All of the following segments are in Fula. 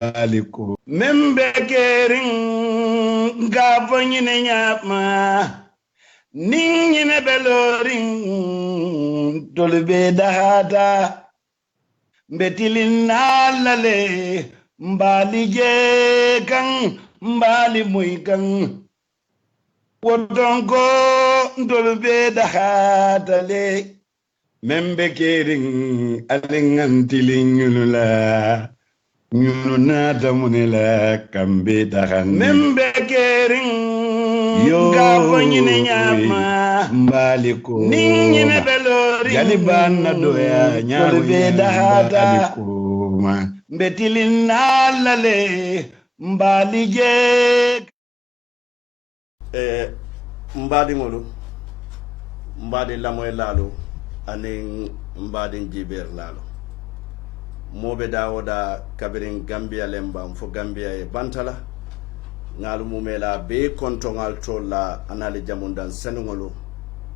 aliku membe kering gavo nyine nyama nyine beloring tolbe dahata betilin nalale mbali je kan mbali muy kan wodongo tolbe dahata le membe kering alingantilin nyulula ñunu naata mu ne la kambe daxan membe kering yo gafo ñine ñama mbaali ko ni ñine belori gali banna doya ñaago be daxata ma mbetilin nalale mbaali jeek mbaadi ngolu mbaadi lamoy laalo anin mbaadi jiber laalo moɓe dawoɗa kabirin gambia lembam fo gambia e bantala ngal mumela be kontogal to la anali jamundan senugolu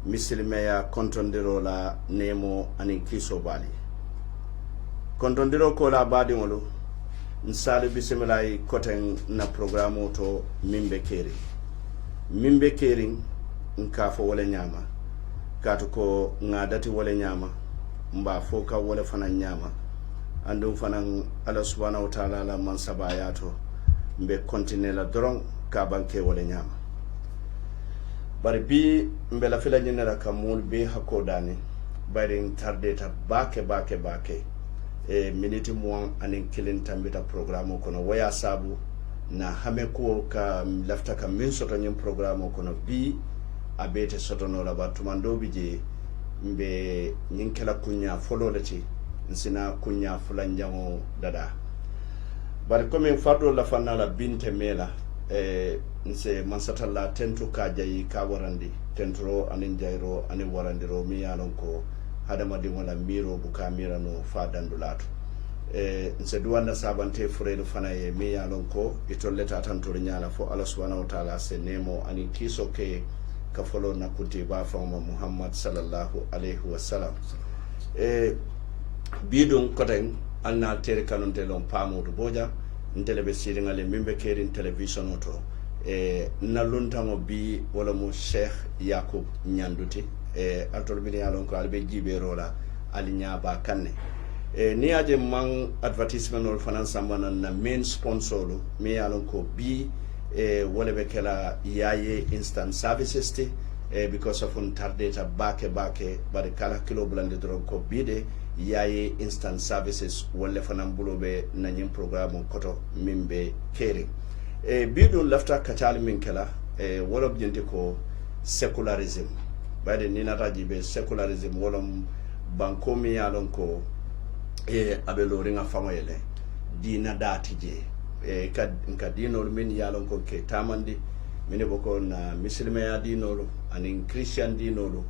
misilmeya kontondirola nemo anin kiso bali kontondiro kola baɗigolu nsali bisimilayi koten na programme to mimɓe kerin nka fo wole ñama kato ko ngadati wole ñama mba fo ka wole fana ñama andum fanan ala subhanahu wa ta'ala la man sabayato mbe continue la doron ka banke wala nyama bari bi mbe la fila nyinara kamul be hakodani bari tardeta bake e minute mo anin kilin tambita programme kono waya sabu na hame ko ka lafta ka min soto nyim programme kono bi abete soto no la batumando bije mbe nyinkela kunya fololati nsina kunya fulanjango dada bari comme fardo la fanna la binte mela nse mansatalla tentu ka jayi ka warandi tentro anin jayro anin warandiro mi yalon ko hadamadi wala miro buka mira no fa dandulatu nse duwanda sabante furelu fana ye mi yalon ko itolleta tantor nyala fo Allah subhanahu wa ta'ala se nemo anin kiso ke ka folo na kutiba fa Muhammad sallallahu alaihi wasallam bidon koten anna tere kanonte lon pamoto boja ntele be siringale mimbe kerin television oto naluntango bi wala mo Sheikh Yakub Nyanduti altol bi yalon ko albe jiberola ali nyaba kanne ni aje man advertisement ol fanan sambana na main sponsor mi yalon ko bi wala be kala yaye instant services te because of on tardeta bake bare kala kilo blande dron ko bide yaye instant services wala fanan bulobe na nyim programme koto mimbe kere bidun lafta katal min kala wala bjente ko secularism bade ni nataji be secularism wala banko mi yalon ko abe loringa famoyele dina datije ka dinol min yalon ko ke tamandi mine boko na muslima ya dinolo anin christian dinolo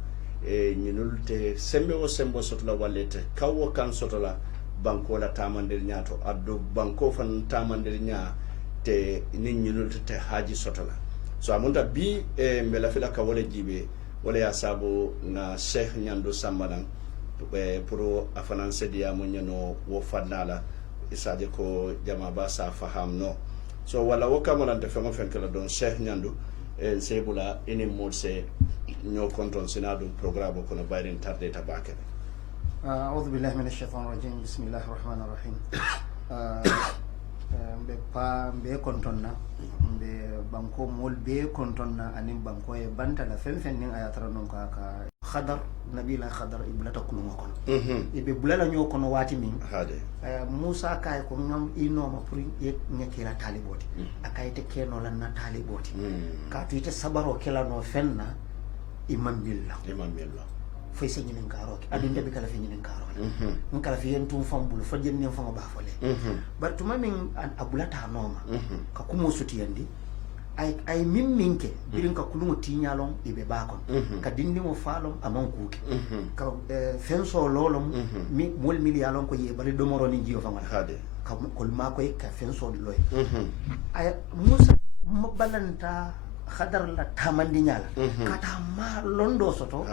ñinulte sembe o sembo sotola wallete kawo kan sotola banko la tamandir ñaato addo banko fan tamandir ñaa te nin ñinulte te haji sotola so amunta bi mbela fila ka wala jibe wala ya sabo na Sheikh Nyandu Sambanan pour afanan sediya mo ñano wo fadnala isaje ko jama ba sa faham no so wala wokamonante fengo fenkela don Sheikh Nyandu sebula ini modse ñoo konton sinadu programme ko no bayrin tarde tabake a'udhu billahi minash shaitanir rajim bismillahir rahmanir rahim be kontonna be banko mol be kontonna anin banko e banta la fen nin ayatara non ka khadar nabila khadar iblata ko ngokon ibe bulala ñoo kono wati min hade musa kay ko ngam ino ma pour nyekira taliboti akayte keno lan na taliboti ka tuite sabaro kala no fenna imam billah fay sa ñinen karoke adinde be kala fi ñinen karoke kala fi yentum fambul fa jenne fa ba fole bartuma min abulata noma ka kumo suti yandi ay mimminke birin ka kulumo tiñalon ibe bakon ka dindi mo falom amon kuke ka fenso lolom mi mol miliyalon ko yebali domoro ni jiyo fa hade ka kol mako ka fenso loy ay musa balanta khadar la tamandi nyala kata ma londo soto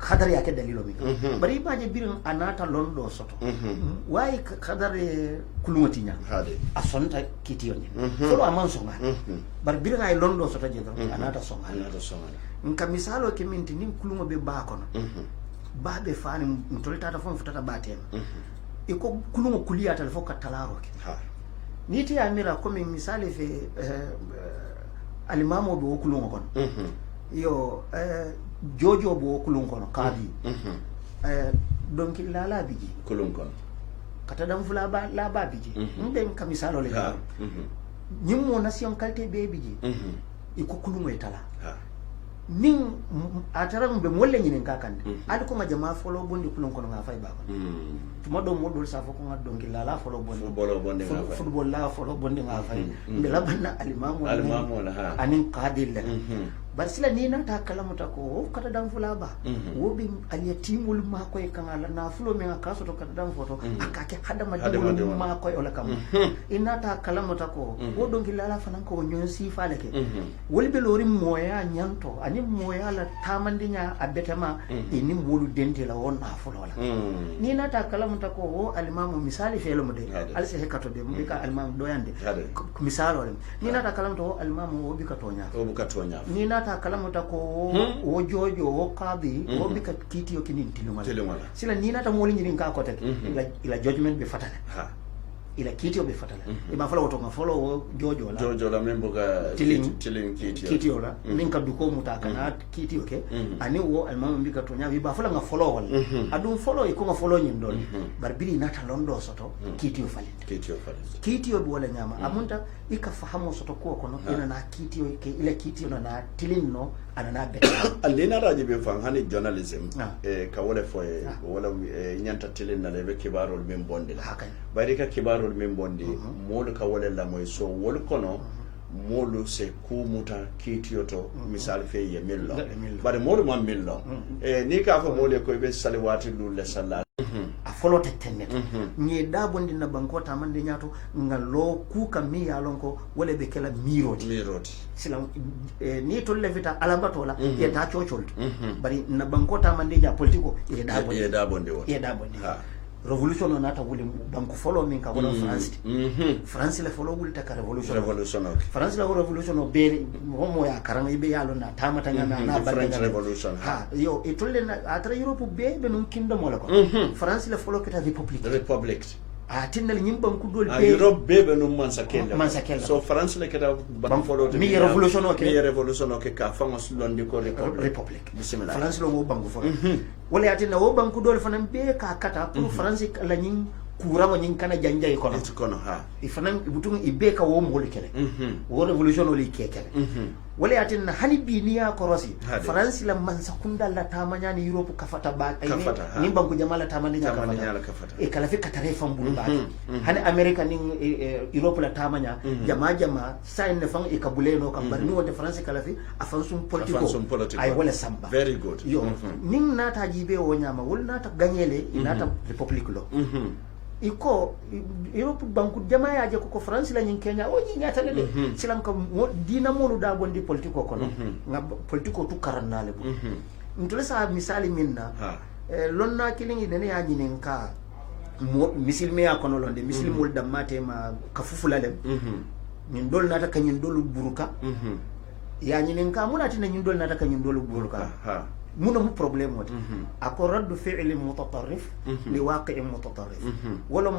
khadar yake dalilo mi bari imaje birin anata londo soto wai khadar kulumatinya a sonta kitiyo ni folo aman songa bar birin ay londo soto je anata songa nka misalo ke minti nin kuluma be ba kono babe fani mtolita ta fon futata batema iko kuluma kulia ta fo katalaro ke niti amira comme misali fe alimamo be kuluma kono yo jojo bo kulun kono kadi donc la biji kulun kono kata dam fula ba la ba biji mbe kamisalo le nyimmo nation qualité be biji iko kulun e tala nin ataram be molle nyinen kakande adi ko majama folo bondi kulun kono nga fay ba ko tuma do modol sa fo ko nga donc la folo bondi football la folo bondi nga fay mbe la banna alimamu la anin qadil la barsila ni nata kalamuta ko kata dam fula ba wobi aliyatimul ma koy kangala na fulo me akaso to kata dam foto akake hadama dimul ma koy ola kam inata kalamuta ko wodo ngilala fanan ko nyon si faleke wolbe lori moya nyanto ani moya la tamandinya abetama ini molu dente la won na fulo la ni nata kalamuta ko o alimamu misali felo mode alse hekato de mbika alimamu doyande misalo ni nata kalamuta o alimamu wobi katonya ni nata kalamuta ko o jojo o qadi o bika kitiyo kinin tilumala sila ni nata moli nyin ka ko tek ila judgment be fatala ila kitiyo be fatala e ma fala woto ma folo o jojo la membo ka tilin kitiyo la min ka duko mutaka na kitiyo ke ani wo almama mbika to nyawi ba fala nga folo wala adum folo e ko nga folo nyin don barbiri nata londo soto kitiyo be wala nyama amunta ikafahamu soto ko kono ina na kitiyo ke ila kitiyo na tilin no ana na be alina raji be fan hani journalism ka wala fo wala nyanta tilin na lebe kibarol men bonde la bari ka kibarol men bonde molu ka wala la moy so wol kono molu se kumuta kitiyo to misal fe ye millo bari molu man millo ni ka fa molu ko be salawati lulle sallallahu a folo tettenne ni dabondi na bankota mande nyato ngalo kuka mi yalonko wala be kala miroti sila ni to levita alambato la ye ta chocholt bari na bankota mande nya politiko ye dabondi revolution on ata wuli banku follow min ka wala France le follow wuli ta ka revolution France la revolution o be mo ya karanga ibe yalo na tamata ngana na French revolution yo e tolle na atra Europe be non kingdom wala ko France le follow kita republic tinal nyim banku dol be Europe be no mansa kella so France le kita ban follow mi revolution o ke ka fangos londi ko republic bismillah France lo mo banku follow wala yatina wo banku dol fanam be ka kata pour France la nyin kurama nyin kana janjay kono ifanam butung ibe ka wo mo lekele wo revolution o likekele wala yatina hani bi niya korosi France la mansa kunda la tamanya ni Europe kafata ba ni banku jamala tamanya kafata e kala fi katare fambulu ba hani America ni Europe la tamanya jama sign ne fang e kabule no kam bar ni wonde France kala fi afansum politico ay wala samba very good yo ning nata jibe wo nyama wol nata ganyele inata republic lo iko Europe banku jama yaje ko France la nyin Kenya o nyi nyata le silam ko dina molu da bondi politico kono ngab politico tu karannale bu ntule sa misali minna lonna kilingi nene ya nyinen ka misilme ya kono londe misilmul damate ma kafufulale min dol nata kanyin dolu buruka ya nyinen ka munati na nyin dol nata kanyin dolu buruka muna mu problème wati ako raddu fi'li mutatarrif li waqi'in mutatarrif wala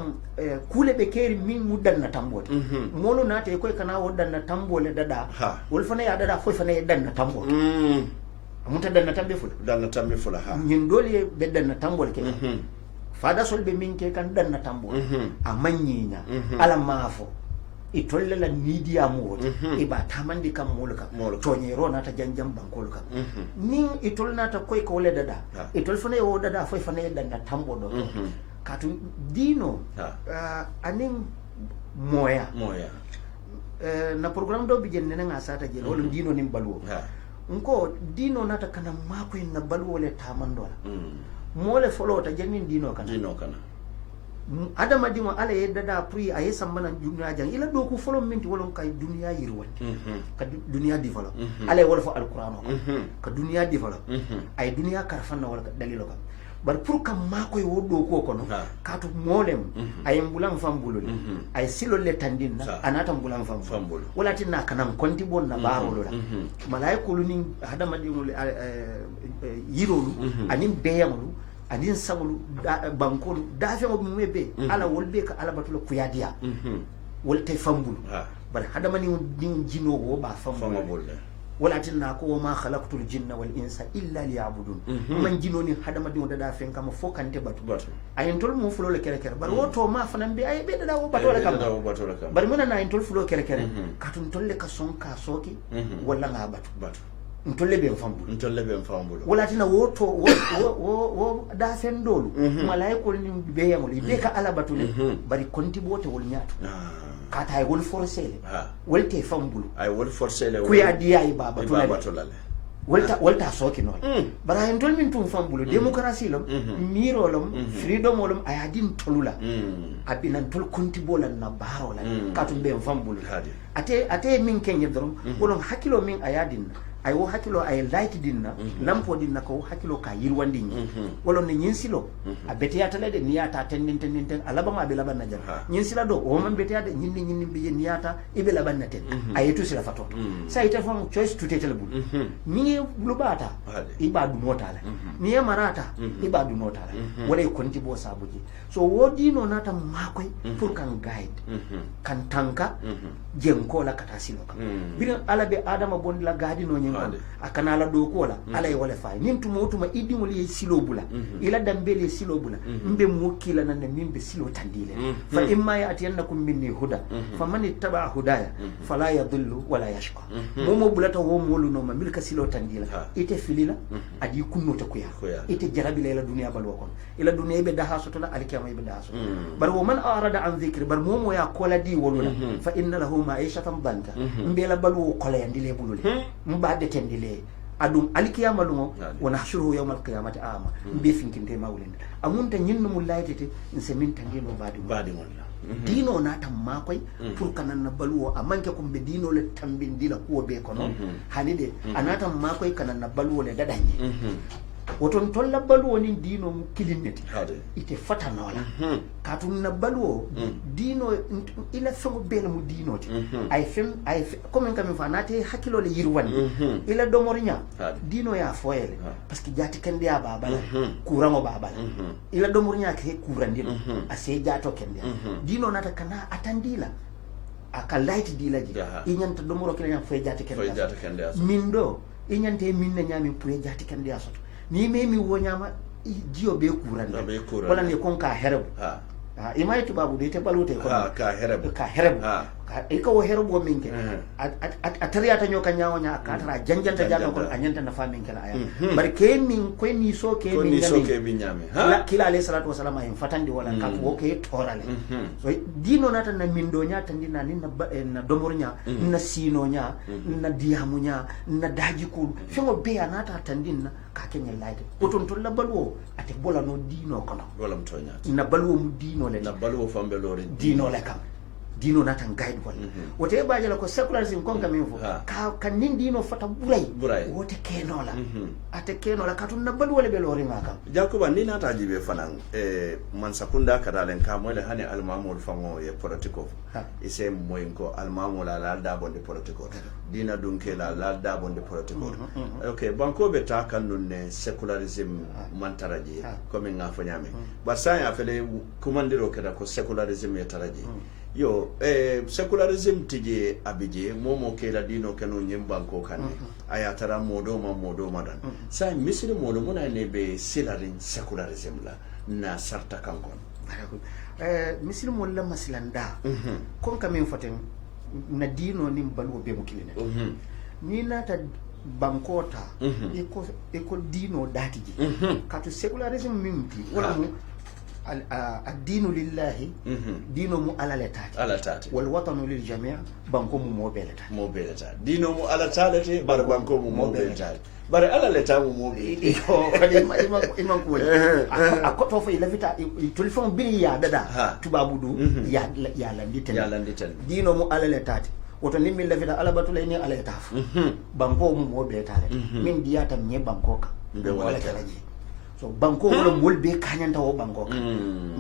kule be keri min mudan na tamboti molo nate koy kana wodan na tambole dada wol fana ya dada foy fana ya dan na tambo amunta dan na tambe fula nyin dole be dan na tambole ke fada sol be min ke kan dan na tambo amanyinya ala mafo itolle la media mo iba tamandi kam molka to nyero na ta janjam bankolka nin itol na ta koy ko le dada itol fane o dada foy fane danda tambo do katu dino anin moya na program do bijen ne nga sata je wala dino nim balwo nko dino na ta kana mako na balwo le tamandola mole folo ta jannin dino kana adama di mo ala e dada pri aye sambana dunya jang ila do ko folo minti wolon kay dunya yirwati ka dunya develop ala wala fo alquran ko ka dunya develop ay dunya karfanna wala dalilo ka bar pour kam makoy woddo ko kono katu molem ay mbulan fambulul ay silo le tandinna anata mbulan fambul wala tinna kanam konti bonna barolo la malaikulu ni hadama di mo yirolu anim beyamulu anin samulu bankolu dafe mo mebe ala wolbe ka ala batula kuyadiya wolte fambulu bar hadama ni jino wo ba fambulu wala tinna ko ma khalaqtul jinna wal insa illa liya'budun man jino ni hadama di da fen kam fo kante batu ayin tol mo fulo le kere kere bar woto ma fanan be ay be da wo batu la kam bar mona na ayin tol fulo kere kere katun tolle ka son ka soki wala nga batu ntolle be fambulu wala tina woto wo da fen dolu malaiko ni be yamul be ka ala batu le bari konti bote wol nyaatu kata ay wol forcele wolte fambulu ay wol forcele ku ya diya ay baba tulale wolta soki no bara en tol min tum fambulu démocratie lom miro lom freedom lom ay adin tolula abinan tol konti bolan na barola katum be fambulu ate min kenye drum wolon hakilo min ayadin ay wo hakilo ay light dinna lampo dinna ko hakilo ka yirwandi wolon ne nyinsilo a betiyata lede niyata tenden alaba ma be laban na jar nyinsila do o man betiyade nyinni be niyata ibe laban na ten ayetu sila fato sa ite fam choice to tetel bul ni lubata ibadu notala ni marata ibadu notala wala konti bo sabuji so wodi no nata makoy pour kan guide kan tanka jenko la kata siloka birin alabe adama bondi la gadi no akana la do ko la ala e wala fay nim tumo tuma idi mo li silo bula ila dambele silo bula mbe mo kila nan mimbe silo tandile fa imma yatiyannakum minni huda faman ittaba hudaya fala yadhillu wala yashqa momo bulata wo molu no ma milka silo tandila ite filila adi kunno ta kuya ite jarabi ila duniya balwa kon ila duniya be daha sotola alkiyama be daha so bar wo man arada an dhikri bar momo ya kola di wolula fa inna lahu ma'ishatan danka mbe la balwo kola yandile bulule mbade tendile adum alkiyama lungo wana hashuru yawmal qiyamati ama mbe finkinte mawlende amunta nyinno mulaytete nse min tangino badi wonna dino na tamma koy pour kanan na balwo amanke ko be dino le tambindila ko be kono hanide anata makoy kanan na balwo le dadanye woton tolla balwo ni dino mu kilinneti ite fatanola katun na balwo dino ila femu bela mu dino ti ay fem comme kam fa nate hakilo le yirwani ila domornya dino ya foyele parce que jati kende ya babala kurango babala ila domornya ke kurandino ase jato kende dino nata kana atandila aka light dilaji inyanta domoro kele nyam foy jati kende mindo inyante minne nyami pour jati kende asoto ni memi wonyama jiyo be kurande wala ne kon ka herbu imay tubabu de te balute ko ka herbu iko wo herbu minke atariata nyoka nyawonya akatara janjanta jalo ko anyanta na famin kala aya bar ke min ko ni so ke min nyame kila alayhi salatu wasalam ay fatandi wala ka ko ke torale so dino nata na mindo nya tandina ni na domornya na sinonya na diamunya na dajikul fengo be anata tandina ka kenya laide oton to la balwo ate bola no dino kono wala mtonya na balwo mu dino le na balwo fambe lore dino le kam dino natan guide wala wote baje la ko secularism konka minfo ka nin dino fata buray wote kenola ate kenola katun na balwo le be lore makam jakuba ni nata jibe fanan man sakunda kadalen ka moyle hani almamul fango e politiko ise moyinko almamul ala da bonde politiko dina dunke la da bonde politiko okay banko be ta kanun ne secularism mantaraji comme ngafo nyame basa ya fele kumandiro kada ko secularism ya taraji yo secularism tije abije momo kela dino kanu nyimbanko kanne ayatara modo madan sai misiri modo mona ne be silarin secularism la na sarta kankon misiri mo la maslanda kon kamen foten na dino nim balwo be mukilene ni nata bankota eko dino datiji katu secularism mimti wala mu الدين لله دين مو على لتاتي على تاتي والوطن للجميع بانكو مو بيلتا مو بيلتا دين مو على تاتي بار بانكو مو بيلتا بار على لتا مو iyo kadi imam ko akoto fo lafita telefon biri ya dada tubabu du ya landiten dino mu ala letati woto nimmi lafita ala batulay ni ala taf banko mu mo be tale min diyata nye banko ka wala kalaji so banko wala mol be kanyanta wo banko ka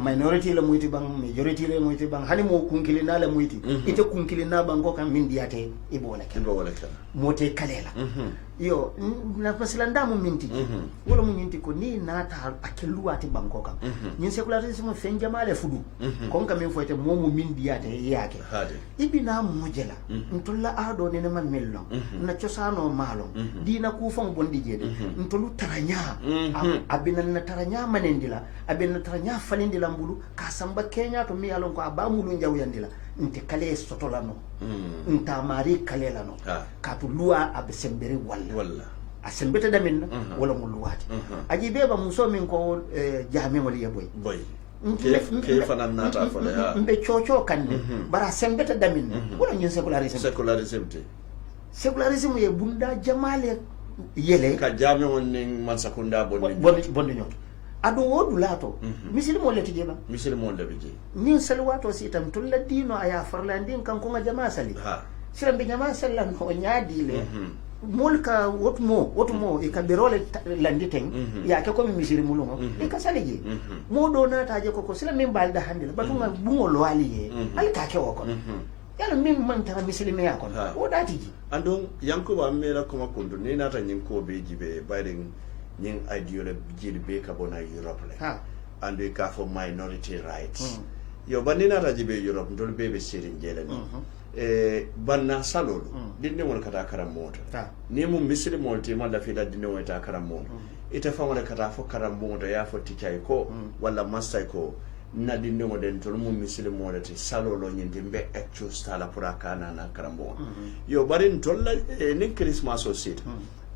minority la muyti bang majority la muyti bang hani mo kunkili na la muyti ite kunkili na banko ka min diyate ibo wala kala mote kalela yo na pasila ndamu minti wala mu nyinti ko ni nata akeluati banko kam nyin secularisme fen jamale fudu kon kam min foyte momu min diyate yake ibina mujela ntulla ado ne ma mellon na ciosano malon dina ku fon bondi jede ntulu taranya abina na taranya manendila abina taranya falindila mbulu kasamba kenya to mi alon ko abamulu njawyandila nte kale sotolano nta mari kalela no katu luwa abesembere walla asembete damin wala mu luwati aji beba muso min ko jami wali boy ke fanan nata fole ha mbe chocho kande bara sembete damin wala nyin secularism ye bunda jamale yele ka jami wonni man sakunda bonni nyot adu wodu lato misilimo le tijeba misilimo le bije nin salwato sitam tulla dino aya farlandin kan kuma jama sali siram bi jama sallan ko nyaadi le mulka wotmo e kabirole landiten ya ke ko mi misiri mulumo e ka salije modo na taje ko silam min balda handila batuma bungo lo aliye al ka ke woko yalla min man tara misilime ya kon o datiji andon yankuba mera kuma kundu ni nata nyin ko be jibe bayden nyin ideology be ka bona Europe le and we ka for minority rights yo banina ta jibe Europe ndol bebe sirin jele ni banna salolo dinne won kata karam moto ni mum misri molti malla fi da dinne won ta karam moto ita fa wala kata fo karam moto ya fo tikay ko wala master ko na dinne won den tol mum misri molti salolo nyin dimbe accu stala pura kana na karam moto yo barin tolla ni Christmas o sit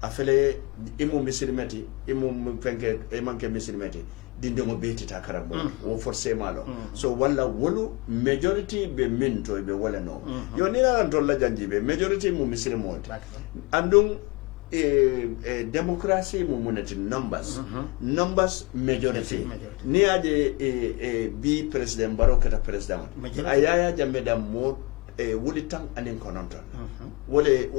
afele imu misilimeti imu fenke manke misilimeti dinde mo beti ta karambo o forcément lo so wala wolu majority be minto be wala no yo ni la dolla janjibe majority mu misilimoti andum democracy mu munati numbers majority ni aje bi president Barrow kata president ayaya jambe da mo wuli tan anin kononton wole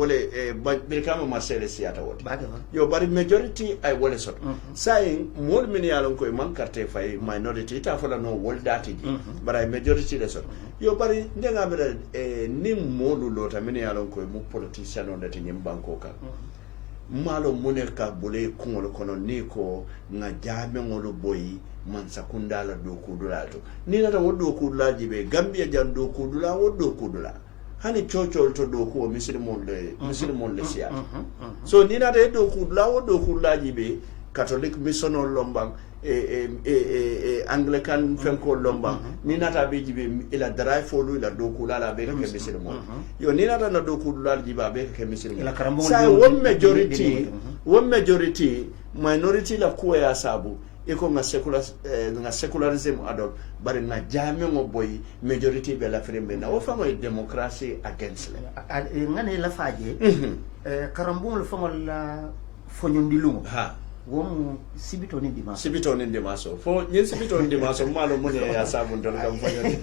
birkama marcel siata woti yo bari majority ay wole sot say mol min yalon koy man carte fay minority ta fola no wol dati ji bara majority le sot yo bari ndenga be ni molu lota min yalon koy mu politician on dati nyim banko kan malo moneka bole kungol kono ni ko na jabe ngolo boyi man sakunda la do kudula to ni nata wodo kudula jibe Gambia jan do kudula wodo kudula hani chocho to do ko misiri mon le sia so ni nata do kudula wodo kudula jibe Catholic missional lombang Anglican fenko lombang ni nata be jibe ila dry folu ila do kudula la be ke misiri mon yo ni nata na do kudula jiba be ke misiri mon sa one majority minority la ko ya sabu iko nga secularism adol bari na jame ngo boy majority be la frembe na o famo democracy against le ngane la faje karambum le famo la fonyondi wom sibito ni dimaso fo nyen sibito ni dimaso malo mune ya sabu ndol kam fonyondi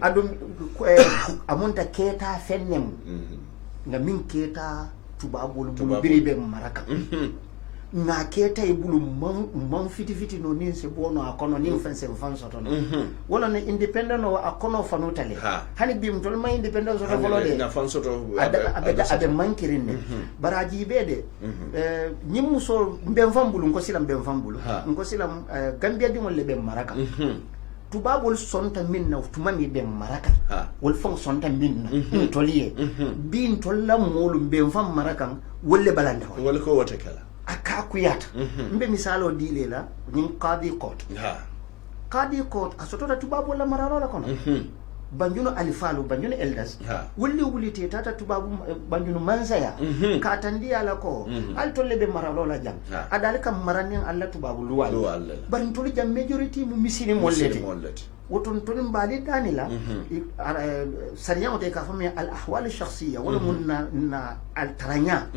adum amunta keta fennem nga min keta tubabul bulu biribe maraka na keta ibulu man fiti no ni se bono akono ni fense fanso to wala ne independent no akono fanutale hani bim tol ma independent so to volode na fanso to abe mankirinde baraji bede nyimu so mbem fambulu ko silam mbem fambulu ko silam Gambia di mon le be maraka tubabul sonta minna tumami be maraka wol fon sonta minna toliye bin tolla molu mbem fam marakan wolle balanda wol ko wote kala akakuyata mbe misalo dilela nyin qadi court qadi court asotota tubabu la maralo la kono banjuno alifalu banjuno elders wuli te tata tubabu banjuno mansaya ka tandi ala ko al tolle be maralola jam adal kam maranen alla tubabu luwal bari toli jam majority mu misini mollete woton tolin bali danila sariya o te ka fami al ahwal shakhsiyya wala munna na al taranya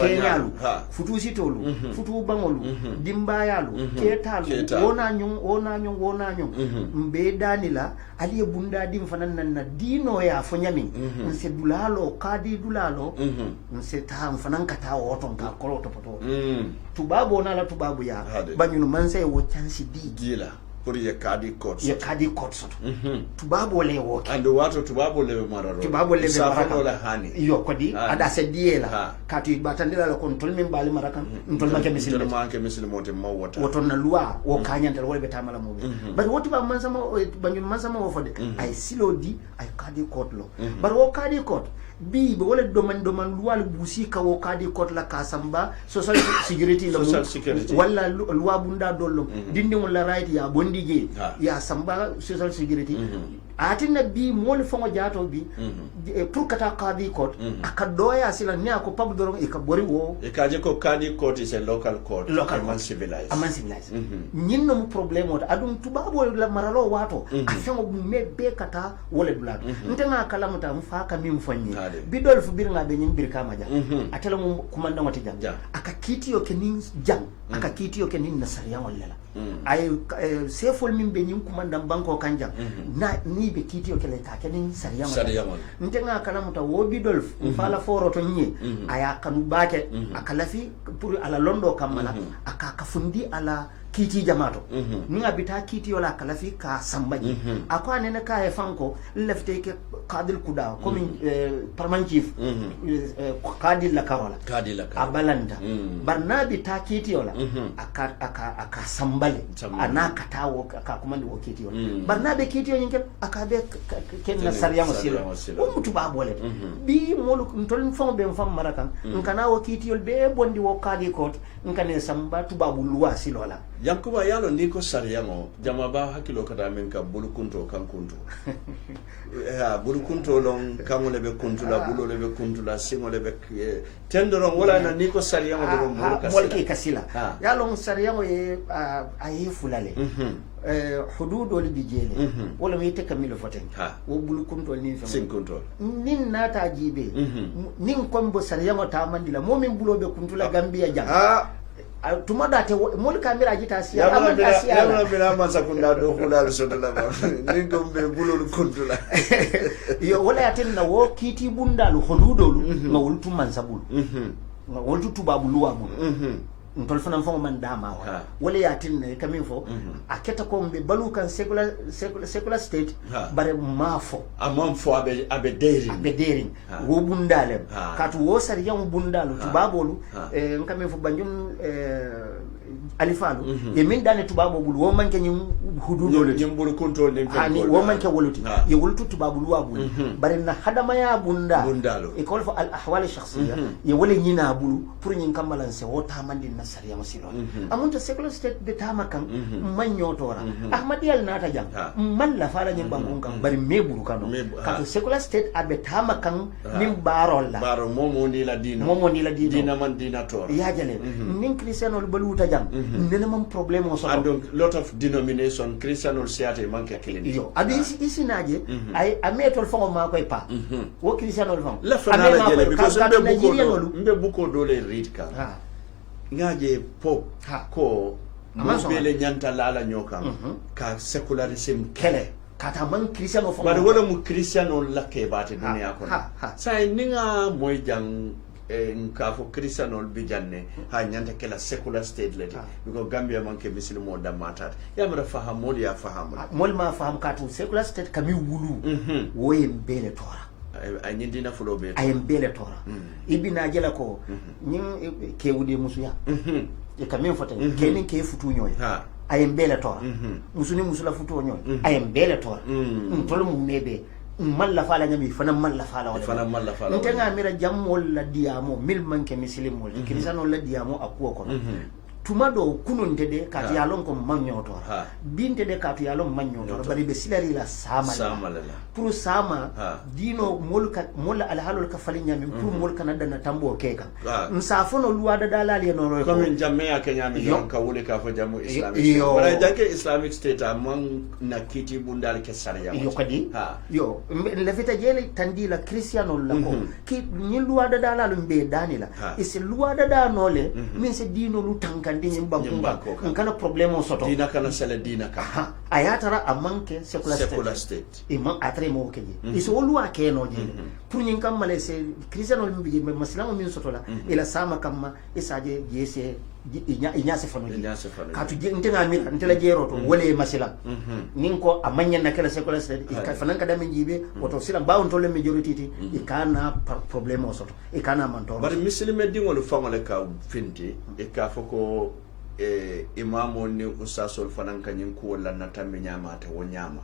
kenyalu futu sitolu futu bangolu dimbayalu ketalu wona nyong mbe danila ali bunda dim fanan na dino ya fonyamin nse dulalo kadi dulalo nse ta fanan kata woton ka kolo to poto tubabo na la tubabo ya banyunu manse wo chansi gila pour ye kadi court soto tubabo le wo ando wato tubabo le mararo tubabo le mararo la hani yo kodi ada se diela katu batandila la kontrol min bali marakan ntol make misil mote mawata woton na loi wo kanyantal wala betamala mo bari woti ba man sama banjun man sama wo fode ay silodi ay kadi court lo bari wo kadi court bi be wala doman luwal busi ka wo kadi court la kasamba social security la wala loi bunda dollo dindi wala right ya bondige ya samba social security atina bi mol fongo jato bi pour kata kadi court akadoya sila ni ako pabdoro e ka bori wo e kaje ko kadi court is a local court man civilized nyinno mu problème o adum tubabo la maralo wato afengo me be kata wala dulado ntenga kala muta mfaka mi mfanyi bidol fu bir ngabe nyim bir kama ja atela mu kumanda ngoti jam aka kitiyo kenin jam aka kitiyo kenin nasariya wala ay sefol min be nyim kumanda banko kanja na ni be kitiyo kele ka kenin sariya wala ntenga kala muta wo bidol fala foro to nyi aya kanu bake aka lafi pour ala londo kamala aka kafundi ala kiti jamato ninga bita kiti yola kalafi ka sambaji akwa nene ka e fanko lefte ke kadil kuda komi parman chief kadil la karola abalanda barna bita kiti yola aka sambale anaka tawo aka kumandi wo kiti yola barna be kiti yola nyinke aka be ken na sariya wasilo o mutu ba bole bi molu ntol fon be fam marakan nkana wo kiti yola be bondi wo kadi kot nkane samba tubabu luwa silola yankuba yalo niko sariyamo jamaba hakilo kata men ka bulukunto kan kunto bulukunto lon kamole be kuntula bulole be kuntula singole be tendoron wala na niko sariyamo do molki kasila yalo sariyamo ye ayi fulale hududol bijele wala mi tekamilo foten wo bulukunto ni fa sinkunto nin nata jibe nin kombo sariyamo tamandila momin bulobe kuntula gambia jam tumada te mol kamera jita siya amanta siya ya bila masa kunda do kula so dala ba ni gombe bulul kuntula yo wala yatin na wo kiti bundalu hodudolu ma wultu mansabul ma wultu tubabu luwa mu ntol fana fo man dama wala yatin ne kamin fo aketa ko mbe balukan secular state bare mafo amam fo abe dering wo bundale katu wo sari yam bundalu tubabolu kamin fo banjum alifalu e min dane tubabo bulu wo manke nyim hududolu nyim bulu control ne ani wo manke woluti ye wolutu tubabu luwa bulu bare na hadama ya bundalu e ko fo al ahwal shakhsiyya ye wala nyina bulu pour nyin kamalanse wo tamandi na sariya masilo amunta secular state be tamakan man nyotora ahmadiyal nata jam man la fala nyin bangun kan bari meburu kano ka secular state abe tamakan nim barolla baro momo ni la dina man dina tora ya jale nin cristiano baluta jam nene man problème o so and lot of denomination cristiano siate manke kelini yo abi isi naje ay ametol fongo ma koy pa wo cristiano fongo la fana la jele because mbe buko dole read ka ngaje pop ko mobile nyanta lala nyoka ka secularism kele kata man cristiano fongo bari wala mu cristiano lakke bate dunia ko sai ninga moy jang nka fo cristiano bijanne ha nyanta kala secular state leti because Gambia manke muslimo da matat ya mara faham mol ya faham mol ma faham katu secular state kami wulu woye mbele tora ay nyindina fulo be ay mbele tora ibina jela ko nyin ke wude musu ya e kamen fota kenin ke futu nyoy ay mbele tora musuni musula futu nyoy ay mbele tora tolo mu mebe malla fala nyami fana malla fala wala ntenga mira jammol la diamo mil manke muslimol cristiano la diamo akuwa kono tumado kununte de katu yalon ko manyoto binte de katu yalon manyoto bari be silari la sama pour sama dino mol al halol ka falinya min pour mol kanada na tambo keka nsafono luwada dalali no ro comme jamme ke nyami don ka wuli ka fo jamu islamic bara janke islamic state amon na kiti bundal ke sariya yo kadi yo le fita jeli tandila cristiano la ko ki ni luwada dalalo be danila isi luwada da nole min se dino lu tankandi nyim banko kana problème soto dina kana sele dina ka ayatara amanke secular state imam atre mo keje isi wolu ake no je pour nyin kam male se cristiano lu bi maslamo min soto la ila sama kamma isaje jese inya se fano ka tu je ntenga mi ntela jero to wole masila nin ko amanya na kala secular state ka fanan ka dami jibe woto sila bawon to le majority ti ikana problème o soto ikana manto bari muslime dingol fangole ka finti e ka foko imamo ni usasol fanan kanyin ko wala na tambe nyama ta wonyama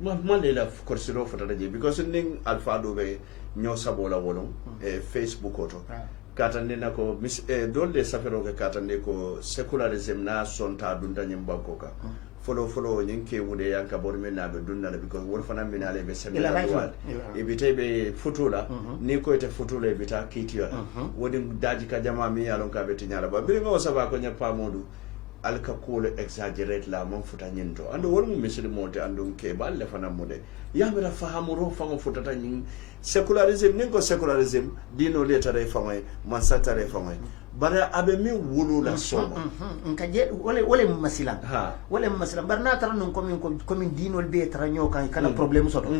ma lela korsiro fota je because ning alfado be nyo sabola wolon facebook oto katande nako dolde safero ke katande ko secularism na sonta dunda nyimba koka follow nyinke wude yanka borme na be dunda because wor fana minale be semela wal ibite be futula ni ko ite futula ibita kitiya wodi daji ka jama mi yalon ka be tinyala ba bi ngo saba ko nyapa modu alka ko exaggerate la mon futa nyinto ando wor mu misiri monte ando ke balle fana mode yamira fahamuro fango futata nyin secularism ningo secularism dino letare fango man satare fango bara abe mi wulu la soma nkaje wole masilan wole masilan barna tara non komin dino be tara nyoka kana problème soto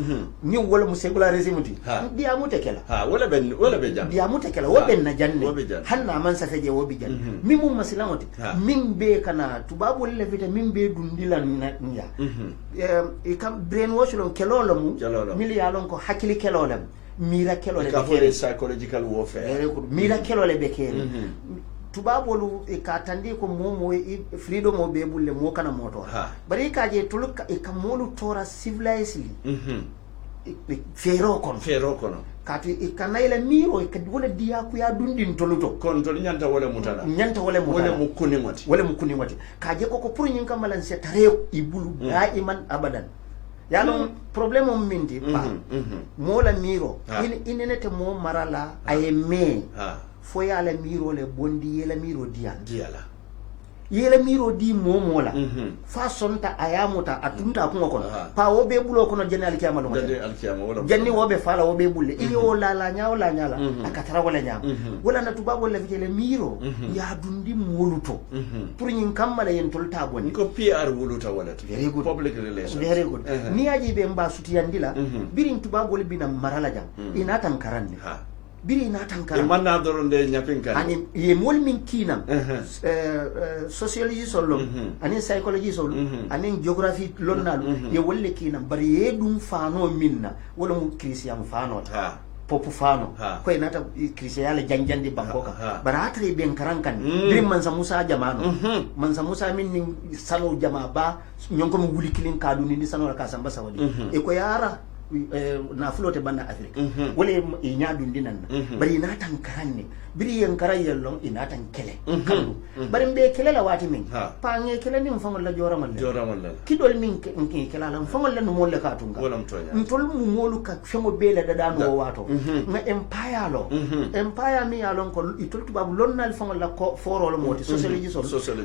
ni wole mu secularism ti dia mu tekela wala be jan dia mu tekela wo ben na janne hanna man sa feje wo bi jan mi mu masilan oti min be kana tubabu le vita min be dundilan nya e kam brainwash lo kelolo mu mili yalon ko hakili kelolo mira kelole ka fo psychological warfare mira kelole be kere tubabolu e ka tandi ko momo freedom o be bulle mo kana moto bari ka je tuluka e kamolu tora civilizedly fero kono kati e kanayla miro e kadi wala diya ku ya dundin toluto kon tol nyanta wala mutala wala mukuni ngoti ka je ko pour nyin kamalan se tare ibulu daiman abadan yalon problème o minti pa mola miro inenete mo marala ay me fo yala miro le bondi yela miro diala yela miro di mola fa sonta ayamuta atunta ko kono pa wo be bulo kono jenni alkiyama lo jenni wo be fala wo be bulle ili wo la nyala akatara wala nyama wala na tubabo la vitele miro ya dundi moluto pour nyin kammala yen tolta bonni ko PR wuluta wala very good public relations very good ni aji be mba sutiyandila birin tubabo le bina marala jam ina tan karanni biri na tankara manna doronde nyapinka ani ye mol min kinam sociology solo ani psychology solo ani geography lonnalu ye wolle kinam bari ye dum fano minna wala mu christian fano popu fano ko inata christian le janjandi bankoka bara atre ben karankan biri mansa musa jamano mansa musa min ni salo jama ba nyonko mu wuli kilin kadu ni sano ka samba sawadi e ko yara na flote banda Afrika wale inya dundinan bari na tankaranne biri yankara yellon ina tan kele bari mbe kele la wati min pa nge kele ni mfangol la joramal kidol min ke kala la mfangol la no molle ka tunga ntol mu molu ka fengo bele da dano wato ma empire mi alon ko itol tubab lonnal fangol la ko forol moti sociology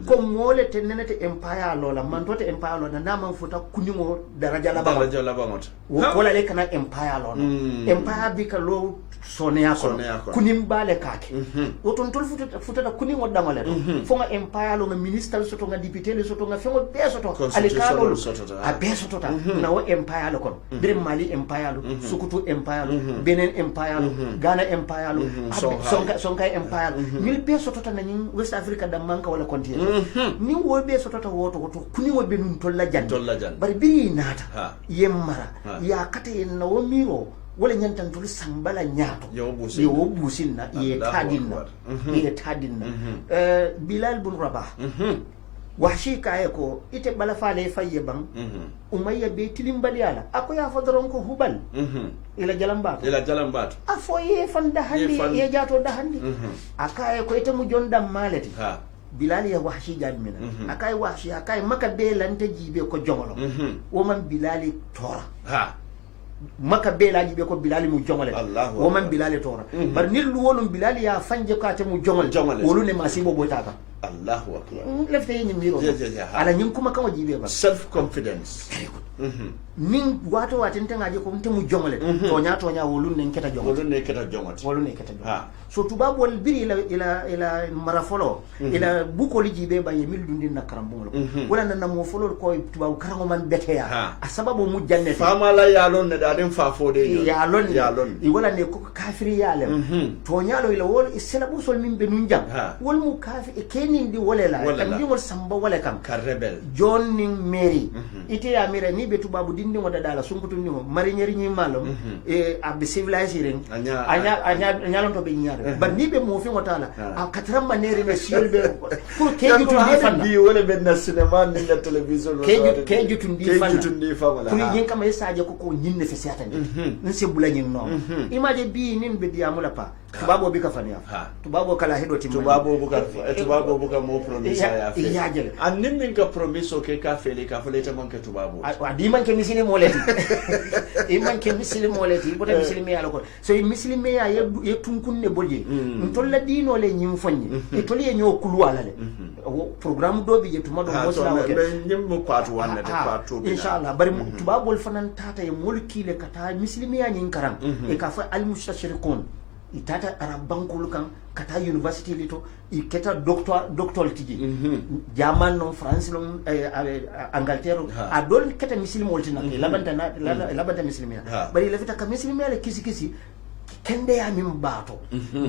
ko mole tenenete empire lo la mantote empire lo na man futa kunimo daraja la ba ko la kana empire lo empire bi ka lo soneya ko kunim bale kake oton tol futata kunim wadangale fonga empire lo minister soto nga député le soto nga fengo be soto ale kalo a be soto ta na wo empire lo kon bir Mali empire lo Sukutu empire lo Benin empire lo Ghana empire lo sonka empire mil be soto ta nani West Africa da manka wala continent ni wo be soto ta woto kunim wo be nun tol la jan bari biri nata yemmara ya kate na wo miro wala nyantan tul sambala nyato yo businna ye tadinna Bilal bin Rabah wahshi kaye ko ite bala fale faye bang umayya be tilimbali ala ako ya fodron ko hubal ila jalambato afo ye fanda handi ye jato da handi akaye ko ite mu jonda maleti bilali ya wahshi jadmina akai wahshi akai maka be lanta jibe ko jongolo wo man bilali tora ha maka be la jibe ko bilali mu jongole wo man bilali tora bar nil wolum bilali ya fanje ko ate mu jongol wolu ne masibo botaka Allahu akbar lefte yin miro ala nyin kuma kan wajibe ba self confidence min wato watin tanga je ko mu jongole to nya wolun ne keta jongol wolun ne keta jongol so tubabu wal biri ila marafolo ila buko li jibe ba yemil dundin na karambolo wala na mo folo ko tubabu karango man bete ya asababu mu jannati fama la yalon ne dadin fafode yalon i wala ne ko kafiri yale to nyalo ila wol islabu sol min be nunjam wol mu kafi kenin di wolela kam di wol samba wala kam ka rebel john ning mary ite ya mira ni be tubabu dindi mo dala sunkutu ni mo mari nyari ni malom e abbe civilizing anya lon to be nyar bar ni be mo fi ngotala a katram manere ne silbe pour keju tundi fan bi wala be na cinema ni la television keju tundi fan pour yin kama yesaje ko nyinne fe siatande nse bulanyin no image bi nin be diamula pa tubabo bi ka fania tubabo kala hedo tim tubabo buka mo promise ya fe an nin min ka promise o ke ka fele ka fele ta man ka tubabo adi man ke misili moleti man ke misili moleti bota misili me yalo ko so misili me ya ye tunkunne bolje ntolla dino le nyim fonni e toli e nyo kulu ala le programme do bi je tuma do mo sala ke nyim mo part 1 de part 2 inshallah bari tubabo fanan tata e molki le kata misili me ya nyin karam e ka fa al mustashriqun itata arabankulu kan kata university lito iketa doctor tiji jaman no france no angleterre a dol keta muslim woltina labanta muslimia bari lafita ka muslimia le kisi kende ya min bato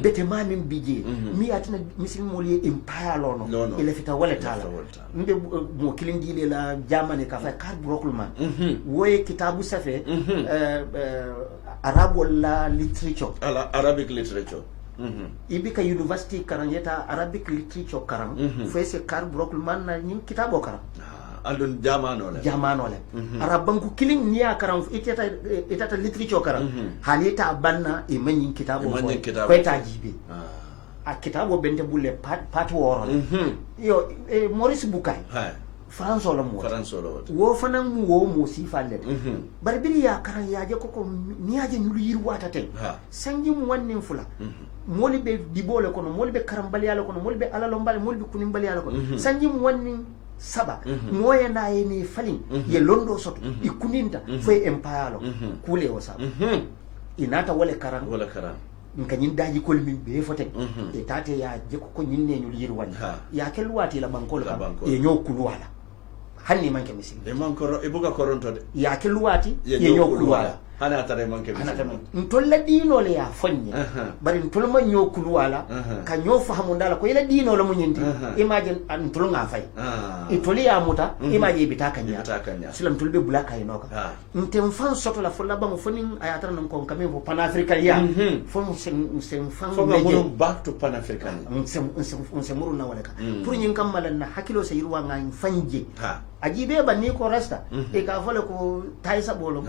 bete ma min bije mi atina muslim woli empire lono ile fita wala tala mbe mo kilindi le la jamane ka fa kar brokulman woye kitabu safe arab wala literature arabic literature ibika university karanyeta arabic literature karam fese kar brokulman na nyin kitabo karam alun jamano le arabanku killing niya karam itata literature karam halita banna e manyin kitabo ko ta jibe a kitabo bente bulle pat woro yo Maurice Bukai France wala mo wo fanan mu wo mo si falle bari biri ya karan ya je koko niyaje nyulu yirwata ten sanji mu wannen fula moli be dibole kono moli be karambali yalo kono moli be alalo mbale moli be kunimbali yalo kono sanji mu wannen saba moya na yene falin ye londo soto ikuninta foi empire kule wasa inata wala karan nka nyin daji kol min be fote e tate ya je ko nyinne nyul yirwani ya kelwati la bankol ka e nyokulu wala hanni manke misil e mankoro e buga koronto de ya kelwati ye nyokulu wala hana tare manke misil ntolla dino le ya fonye bari ntolma nyokulu wala ka nyofu hamundala ko ila dino la munyindi imagine ntol nga fay itoli ya muta imagine bitaka nya silam tulbe bulaka inoka ntem fan soto la folla bango fonin ayatara non kon kamé fo panafricain ya fon sem fan meje back to panafricain sem muru na wala ka pour nyin kamala na hakilo se yirwa nga fanje ajibe banni ko rasta e ka fole ko taysa bolo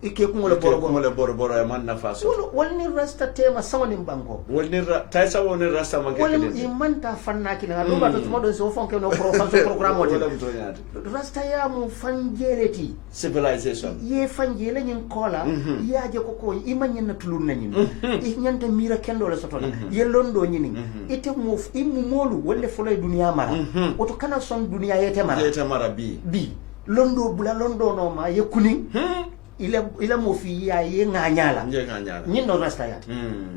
ke kungole boro e man nafaso wolni rasta tema sawni banko wolni taysa woni rasta man ke wolni imanta fanna kina do ba to modo so fonke no programme o rasta ya mu fanjeleti civilization ye fanjele nyin kola ya je ko imanyen na tulun na nyin e nyanta mira kendo le sotola ye londo nyini ite mu imu molu wolle folay dunya mara oto kana son dunya yete mara bi londo bula londo no ma ye kuni ila mo fi ya ye nganyala nyino rasta yati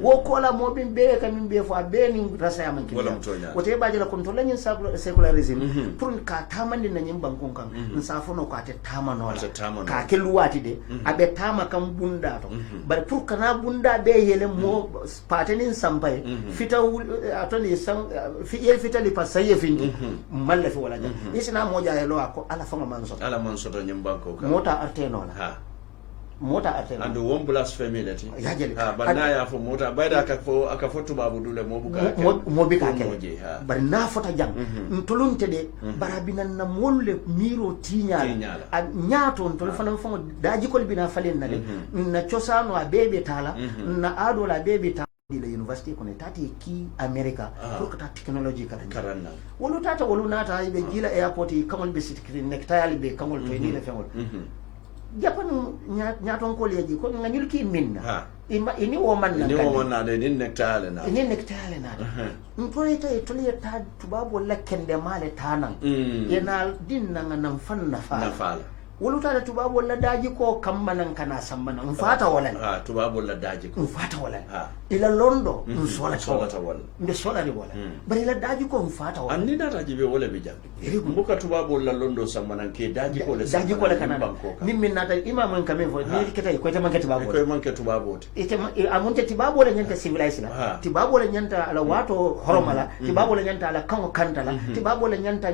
wo kola mo bin be ka min be fa be ni rasta ya man wala o te ba jela control nyin secularism pour ka tamandi na nyim bankon kan nsafono ko ate tamano ka ke luwati de abe tama kan bunda to bar pour kana bunda be yele mo patenin sampai fita atoni sam fi ye fita li pasaye findi malla fi wala ja isina mo ja yelo ko ala fama manso to nyim banko kan mota arteno mota atena and one blasphemy lati banna ya fo mota bayda aka fo tubabu dule mo buka ke bar na fota jam ntolunte de barabinan na molle miro tinyala a nyato ntol fana fo daji kol bina falen na de na ciosano a bebe tala na ado la bebe la university ko ne tati ki America pour que ta technology karanna wolu tata wolu nata be jila airport kamol be sitkri nektayal be kamol to ni la fengol Japan nyaton ko leji ko nganyul ki minna ini wo man na ni wo man na de ni nektayal na mpoita itoli ta tubabo la kende male tanan yana din nan fanna fala wolu tata tubabo la daji ko kammanan kana sammana mfata wala tubabo la daji ko mfata wala ila londo msola wala mbe sola ni wala bari la daji ko mfata wala anni data jibe wala be jam mbuka tubabo la londo sammana ke daji ko le kana nimmin nata imam kamen fo ni keta ko tama tubabo ko man ke tubabo ite amunte tubabo la nyanta civilized la tubabo la nyanta ala wato horomala tubabo la nyanta ala kango kantala tubabo la nyanta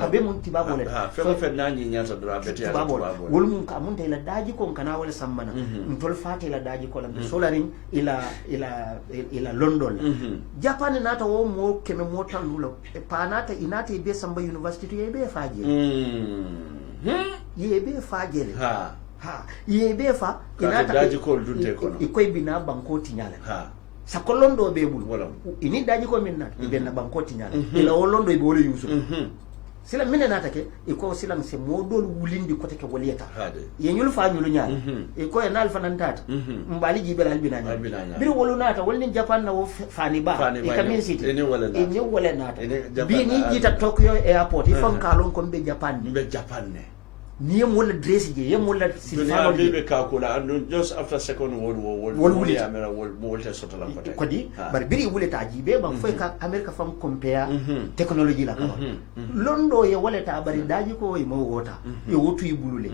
abe mun tubabo la fe nani nyanta wol mun ka mun ila daji ko kana wala sammana ntol fata ila daji ko lambe solarin ila London Japan nata wo mo keme mo talulo pa nata inata be samba university yebe faje yebe faje yebe fa inata daji ko dunte ko ikoy bina banko tinyala sa ko londo be bul ini daji ko minna be na banko tinyala ila wo londo be wole yusu sila mine nata ke iko sila se modol wulindi kote ke woliyata ye nyul fa nyulu nyaal iko en alfa nan tata mbali jibe albina nyaal bir wolu nata wolni Japan na wo fani ba e kamin city e ni wala nata bi ni jita Tokyo airport ifon kalon ko be Japan ne ni yem wala dress je yem wala silfano be ka ko la just after second world war wol America wol ta sotala ko di bar biri wule ta jibe ban foy ka America fam compare technology la ko londo ye wala ta bari daji ko e mo wota e wotu yi bulule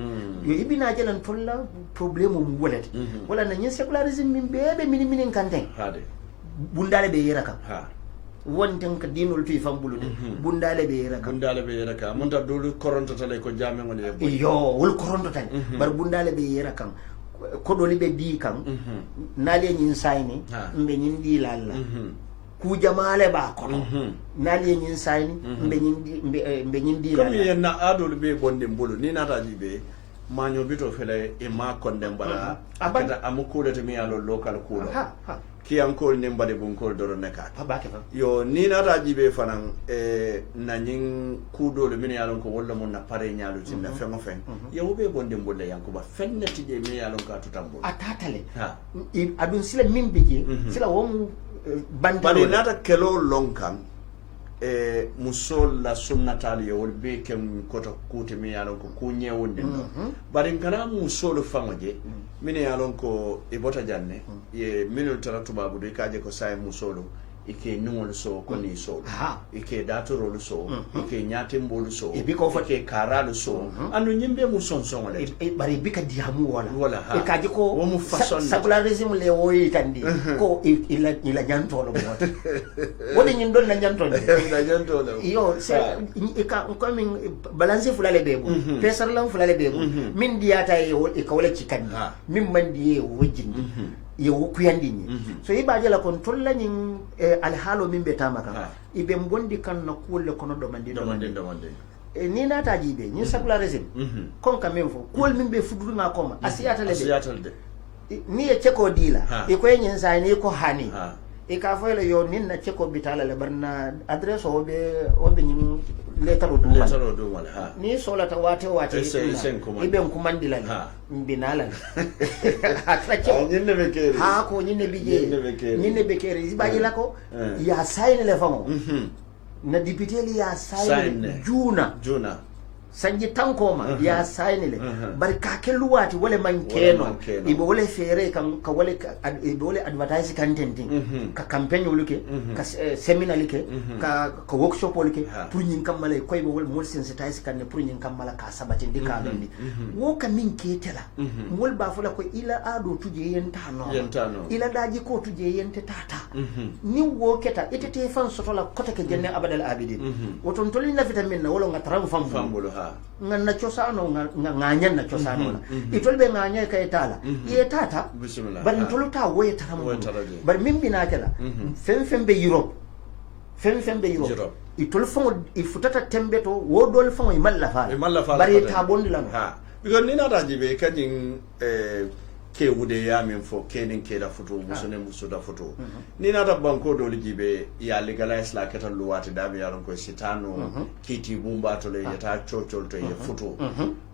yo ibina jalan tolla problème mu wolete wala na nyin secularism min bebe minin kanten bundale be yera kam wonten ka dinol fi fambulude bundale be yera ka mun ta dolu koronto tale ko jamme ngone yo wol koronto tan bar bundale be yera kan ko doli be di kan nale nyin sayni mbe nyin di lalla ku jamaale ba ko nale nyin sayni mbe nyin di lalla comme yenna adol be bonde mbulu ni nata jibe manyo bito fele e ma konde mbara akata amukule to mi alo local kulo ki ankol ne mbade bunkol doro neka yo ni nata jibe fanan na nyin kudo le min yalon ko walla mun na pare nyaalu tinna fengo fen yo be bonde mbolle yanko ba fennati je mi yalon ka tutambo atatale adun sila min bije sila won bari nata kelo lonkan musol la sunnatal yo wol be kem koto kuti mi yalon ko kunye wonde bari kana musol fangoje min yalon ko e bota janne ye minul taratu babu de kaje ko say musolo ike nungol so ko ni so ike datoro so ike nyatimbol so ike karalu so anu nyimbe mu sonson wala bari bika diamu wala e kaje ko wo mu façon secularism le woyi tandi ko ila nyantolo mo woni nyin don na nyantolo yo se ika ko min balance fulale bebo pesar lam fulale bebo min diata e ka wala cikandi min mandi e wojin ye wukuyandi ni so iba jela kon tolla nyin alhalo min be tamaka ibe mbondi kan na kulle kono do mandi ni nata jibe ni secularism kon ka men fo kol min be fudu nga koma asiyata de ni e cheko dila e ko nyin sa ni ko hani e ka fo le yo nin na cheko bitala le barna adresse obe nyin letaro do wala ni sola ta wate ibe kumandi la mbinala atrache nyinne bekere ko nyinne bekere zibaji lako ya sign le famo na député li ya sign juna sanji tankoma ya sign le bari ka keluwati wala mankeno ibo wala fere kan ka wala ibo wala advertise content ka campaign wuluke ka seminar like ka workshop wuluke pour nyin kamala ko ibo wala mol sensitize kan pour nyin kamala ka sabatin di ka dondi wo ka min ketela mol ba fula ko ila ado tuje yentano ila daji ko tuje yente tata ni wo keta itete fan sotola kota ke jenne abadal abidin woton tolin la vitamin na wala ngatram fambulo ngana chosano nganya na chosano la itolbe nganya ka etala ye tata bari toluta woye taramu bari mimbi na kala fembe Europe itol fongo ifutata tembe to wodol fongo imalla fa bari ta bondi la because ni na rajibe kajin ke wude ya min fo kenin ke da futu musune musu da futu ni na da banko do ligibe ya legalize la ketal luwati da bi yaron ko sitano kiti bumba to le yata chocol to ye futu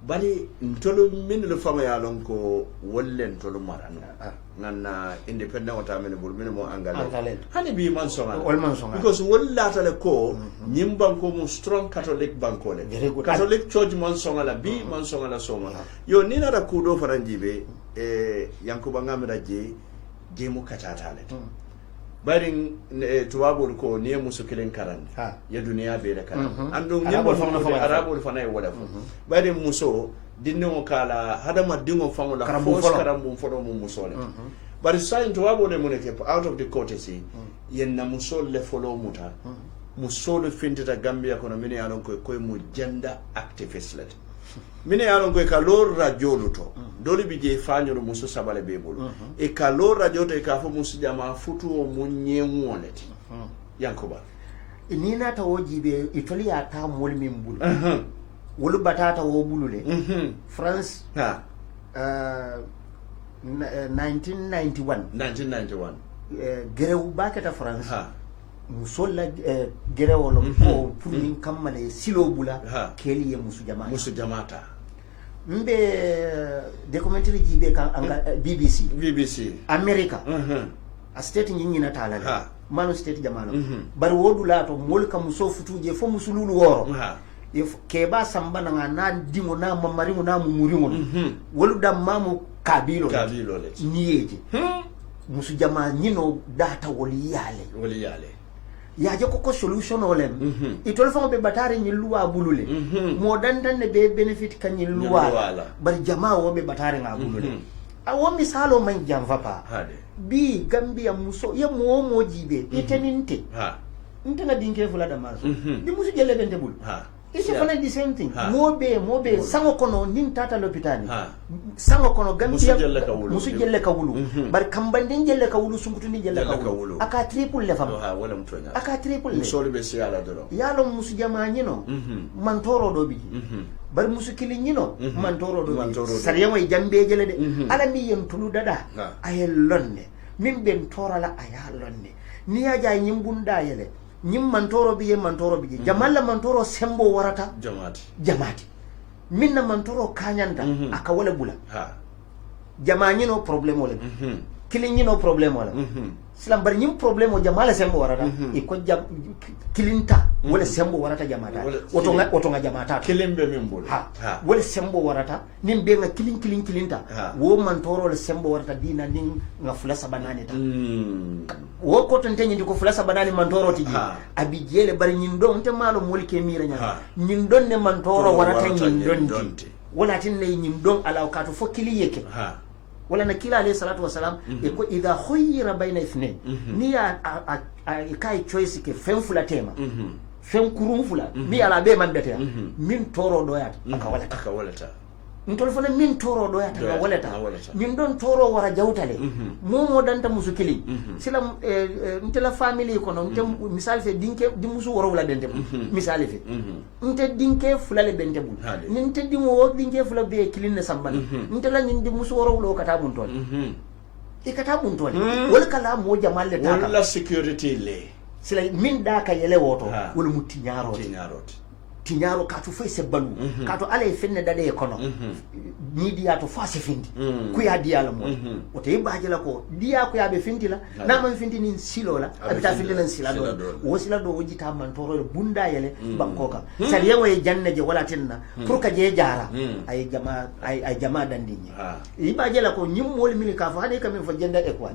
bali ntolo min le fama ya lon ko wollen tolo marano nanna independent wata men bul min mo angale hani bi man songa because wollata le ko nyim banko mo strong catholic banko le catholic church man songa la bi man songa la soma yo ni na da kudo faranjibe yankuba ngamira je mu katata le barin tuwabul ko ne musu kilin karan ya duniya be da karan andun nyambol fa arabul fa nay wala barin muso dinno kala hadama dingo fangola force karam bum fodo mum musole bari sain tuwabul le muneke out of the courtesy yenna musol le follow muta musol fintita gambia kono mini alon ko mu gender activist let mine yaron ko ka lor radio luto doli bi je faño musu sabale be bolu e ka lor radio to e ka fo musu jama futu o munye ngoleti yankoba ni na ta woji be itoli ya ta mol min bulu wolu batata wo bulule France 1991 gerew bakata France musolla gerewolo ko pour min kammale silo bula keli ye musu jamata mbe documentary jibe kan BBC America a state nyingina talale manu state jamano bari wodula to molka muso futuje fo musululu woro ke ba sambana na dingo na mamari na mumuri wolu dam mamu kabilo le niyeje musu jama nyino data woli yale ya je ko solution olem itol fa be batare ni luwa bulule mo dandan ne be benefit kan ni luwa bar jama wo be batare nga bulule a wo misalo man jamfa pa bi gambia muso ye mo jibe iteninte ntena dinke fula da maso di musu jelle bente bul isi fana the same thing mobe sango kono nin tata lopitani sango kono gambia musu jelle ka wulu bar kambande jelle ka wulu sungutu ni jelle ka wulu aka triple le fam wala mtonya aka triple le muso be si ala dolo yalo musu jama nyino mantoro do bi bar musu kili nyino mantoro do bi sariya way jambe jele de ala mi yen tulu dada ay lonne min ben torala aya lonne ni ya jay nyimbunda yele nyim mantoro bi jamalla mantoro sembo warata jamati minna mantoro kanyanda aka wala bula jamani no problem wala kilin no problem wala islam bar nyim problem o jamala sembo warata e ko kilinta wala sembo warata jamata woto nga jamata kilimbe mimbul wala sembo warata nimbe nga kilinta wo mantoro le sembo warata dina ning nga fula sabanane ta wo ko ton tanyi ko fula sabanane mantoro tiji abijele bar nyin don te malo molke mira nya nyin don ne mantoro warata nyin don wala tin ne nyin don alaw ka to fo kili yeke wala na kila alayhi salatu wasalam ko idha khuyira bayna ithnain ni ya kai choice ke fen fula tema fen kurum fula mi ala be man bete min toro doyata aka walata ntol fana min toro doyata aka walata min don toro wara jawtale momo danta musukili sila ntela family kono misal fe dinke di musu woro wala bente misal fe nte dinke fula le bente bul nte dingo dinke fula be kilinne sambana ntela nyindi musu woro wala kata mun tol ikata mun tol wala kala mo jamalle ta wala security le sila min da ka yele woto wala mutinyaro tinyaro katu fay se balu katu ale fenne dade kono ni dia to fasi finti ku ya dia la mo o te baaje la ko dia ku ya be finti la na man finti ni silo la abita finti nan sila do wo sila do wojita man toro bunda yele banko ka sari yango e janne je wala tinna pour ka je jara ay jama dandini i baaje la ko nyim mol mili ka fa de kam fa jenda e quoi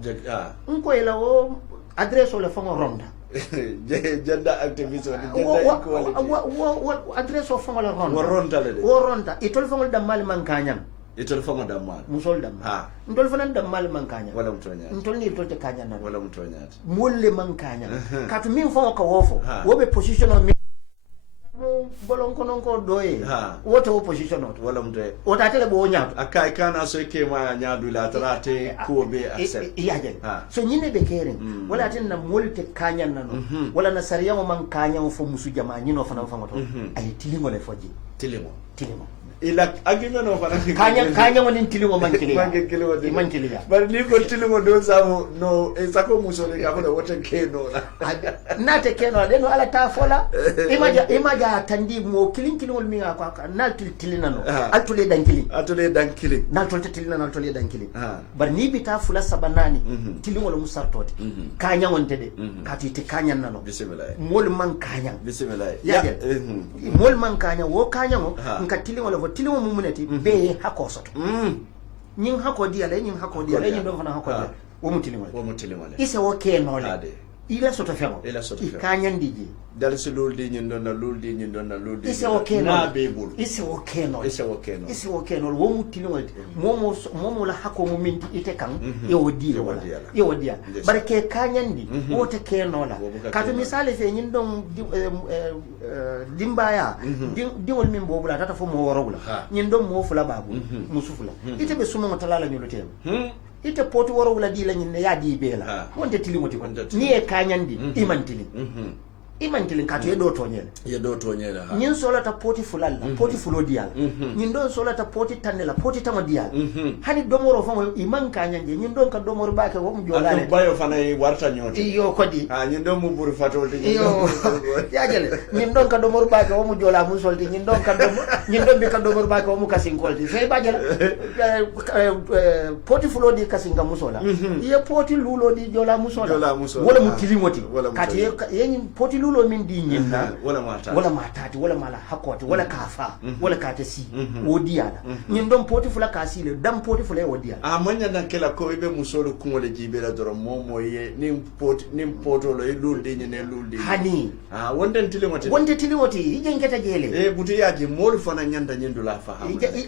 ko ela o adresse o le fango ronda gender activism gender equality adresse o fango la ronda waronta le de waronta itol fango da mal man kanyam itol fango da mal musol dam ntol fanan da mal man kanyam wala mtonya ntol ni tol te kanyam na wala mtonya molle man kanyam katu min fango ka wofo wo be position o bolon konon ko doye woto opposition not wala mde o ta tele bo nyaatu akai kana so ke ma nyaadu la trate ko be accept yaje so nyine be keren wala tin na molte kanyan nano wala na sariya mo man kanyan fo musu jama nyino fana fama to ay tilimo le foji tilimo ila agime no fana kanya woni tilingo mankili mankili mankili ya bar ni ko tilingo do samu no e sako musole ka ko wota keno nate keno de no ala ta fola imaja tandi mo kilingol mi ko nal tilina no altule dankili nal to tilina nal to dankili bar ni bita fula sabanani tilingol musartoti kanya wonte de kati te kanya nano bismillah mol man kanya bismillah ya mol man kanya wo kanya mo nka tilingol tilimo mumuneti be hako soto nyin hako diale nyin do fana hako diale wo mutilimo ise wo ke no le ila soto femo ikanyandiji dal si luldi nyin don na luldi ise wo ke no na bebul ise wo ke no wo mutilimo momo la hako mu minti ite kan e wo dia barke kanyandi wo te ke no la katu misale fe nyin don dimbaya diwol min bobula tata fo mo worogula nyin don mo fula babu musufula ite be sumo talala nyolotem ite poti worogula di la nyin ya di bela wonte tilimoti ko ni e kanyandi imantilin katu ye do tonyela nyin sola ta poti fulalla poti fulo dial nyin don sola ta poti tanela poti tama dial hani domoro famo iman kanyanje nyin don ka domoro baake wo mu jolale bayo fana warta nyoti iyo kodi nyin don mu buri fatolde iyo yajele nyin don ka domoro baake wo mu jola mu solti nyin don be ka domoro baake wo mu kasinkolti sey bajela poti fulo di kasinga musola ye poti lulo di jola musola wala mu tilimoti kati ye nyin poti lulo min di nyinna wala matati wala mala hakoti wala kafa wala katasi wodiala nyin don poti fula kasile dam poti fula wodiala manya dan kela ko ibe musolo kungole jibela doro momo ye nim poto lo luldi nyine luldi hani wonde tilimoti ije ngeta jele buti yaji mol fana nyanda nyindu la fa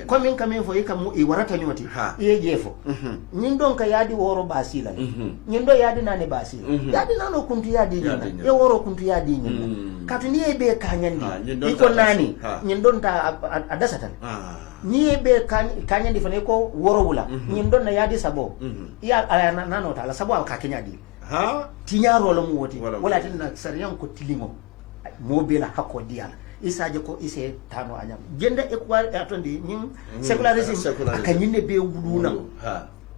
ko min kamen fo ikam i warata nyoti ye jefo nyin don ka yadi woro basila nyin do yadi nane basila yadi nano kuntu yadi nyina e woro kuntu yadi katu ni ebe kanyandi iko nani nyin don ta adasatan ni ebe kanyandi fane ko worowula nyin don na yadi sabo ya nano ta la sabo ka kenyadi tinyaro lo mu woti wala tin na sariyan ko tilimo mo bela hakko diala isaje ko ise tano anyam genda ekwal atondi nyin secularism akanyine be wuluna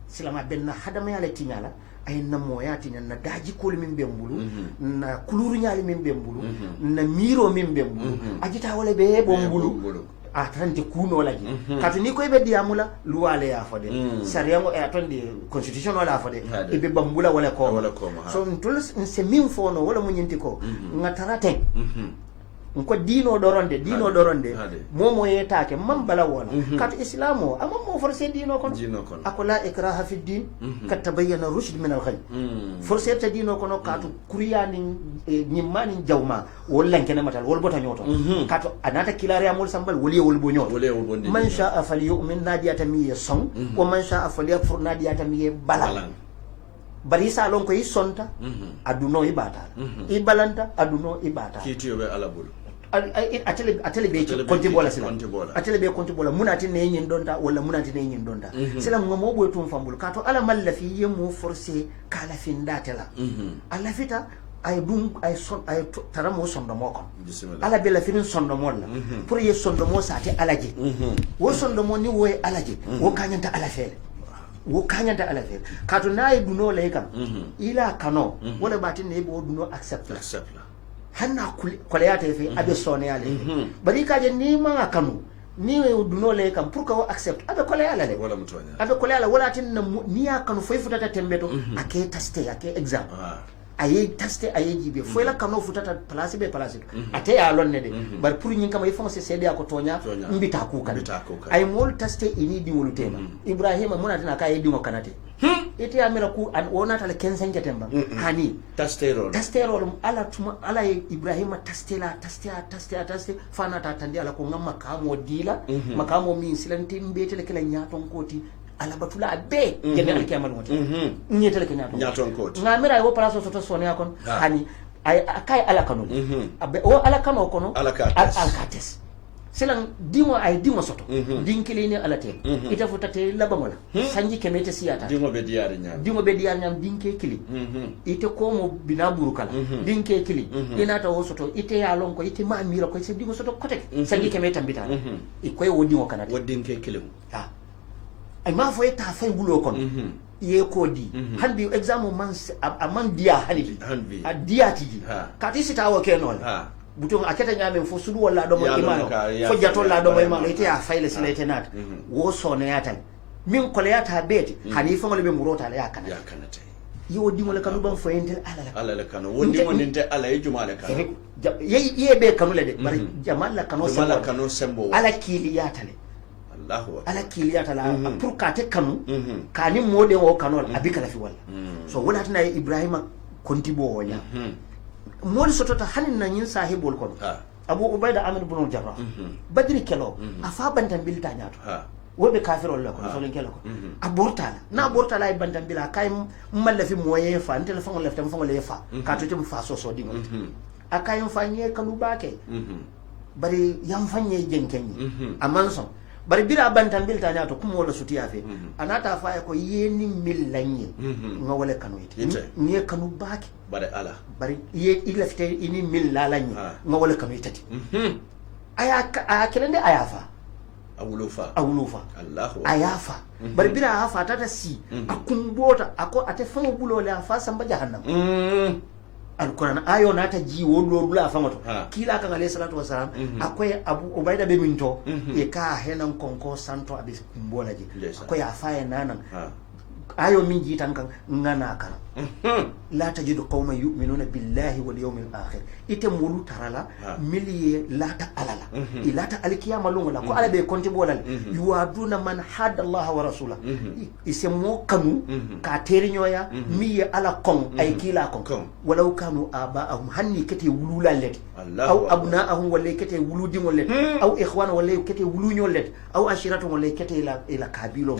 silama benna hadama yala tinyala ay na moyati na daji kol min bembulu na kuluru nyali min bembulu na miro min bembulu ajita wala be bombulu atante kuno laji katu ni ko be diamula luwale ya fode sariyango e atonde constitution wala fode e be bambula wala ko so ntul se min fono wala munyinti ko ngatarate ko dino doronde momo yetake mambala wona kat islamo amma mo forcé dino kon akola ikraha fi din kat tabayyana rushd min al-ghayb forcé ta dino kono katu kuriyani nyimani jawma wallan kene matal wol bota nyoto katu anata kilare amol sambal woli wol bo nyoto man sha'a falyu'min nadiyata mi son wa man sha'a falyakfur nadiyata mi balan bari sa lon ko yi sonta aduno ibata ibalanta aduno ibata kitiyo be alabul atele be konti bola sila atele be konti bola munati ne nyin donta wala munati ne nyin donta sila ngomo boy tum fambul kato ala mallafi yemu forcé kala findatela ala fita ay dum ay son ay taramo sondo moko ala be la fin sondo molla pour ye sondo mo sati alaji wo sondo mo ni wo alaji wo kanyanta ala fele kato na duno le kam ila kano wala batin ne bo duno accept hanna koleata fe abe sone yale bari kaje ni ma kanu ni duno le kam pour ko accept abe koleala le wala mutonya abe koleala wala tin ni ya kanu foy futata tembeto ake taste ake exam aye taste aye jibe foy la kanu futata place be place ate ya lonne de bar pour nyin kama ifon se cede ko tonya mbita ku kan ay mol taste ini di wolu tema ibrahima munata ka yedi mo kanate ite amira ku an wonata le 15 ketemba hani tasterol ala ibrahima tastela fana ta tandi ala ko ngamma kamo dila makamo min silanti mbete le kala nyaton koti ala batula be gene al kiamal woti nyete le nyaton koti ngamira wo place soto sonia kon hani ay kay ala kanu o ala kanu kono al kates selan dingo ay dingo soto dinkili ni alate ita futate labamola sanji kemete siyata dingo be diar nyam dinke kili ite ko mo bina burukala dinke kili ina ta wosoto ite ya lon ko ite ma mira ko se dingo soto kote sanji kemete mbita e koy wo dingo kanata dinke kili ha ay ma fo eta fay bulo kon ye ko di handi exam man dia hanibi a dia tiji kati sita wo kenon buton aketa nyame fo sudu wala do mo imano fo jatol la do mo imano ite ya fayle silete nat wo sone yatan min ko yata beti hani fo ngol be murota la yakana yo di mo la kanu ban fo entel ala kanu wondi mo ninte ala e juma la kanu ye be kanu le de bari jamal la kanu sembo ala kili yatale Allahu ala kili yatala pour ka te kanu kani mode wo kanu abika la fi wala so wala tana ibrahima kontibo wonya moli sotota hanin na nyin sahibol kon abu ubaida amir ibn jarrah badri kelo afa bantan bilta nyato wobe kafirol la kon so len kelo ko abortala na abortala ay bantan bila kay malla fi moye fa ntel fa ngol leftam fa ngol fa ka to tum fa so dingo akay fa nye kanu bake bari yam fa nye jenkenyi amanso bari bira bantan bilta nyato kuma wala sutiya fe anata fa ko yeni millanye nga wala kanu ite nye kanu bake bare ala bari ye ilafte ini mil lalanye nga wala kanu itati aya kelende ayafa awulufa Allahu ayafa bari bira afa tata si akumbota ako ate fango bulo le afa samba jahannam alquran ayo nata ji wodo dula famato kila kan alayhi salatu wasalam akoy abu ubaida be minto e ka henan konko santo abis kumbola ji akoy afa nanan ayo min jitan kan ngana kan la tajidu qauman yu'minuna billahi wal yawmil akhir ite mulu tarala miliye lata alala ilata alkiyama lunga ko ala be konti bolal yuaduna man hada Allah wa rasula ise mo kanu ka teriñoya miye ala kon ay kila kon walau kanu abaahum hanni kete wululallet aw abnaahum wala kete wuludingol let aw ikhwana wala kete wuluñol let aw ashiratu wala kete ila kabilo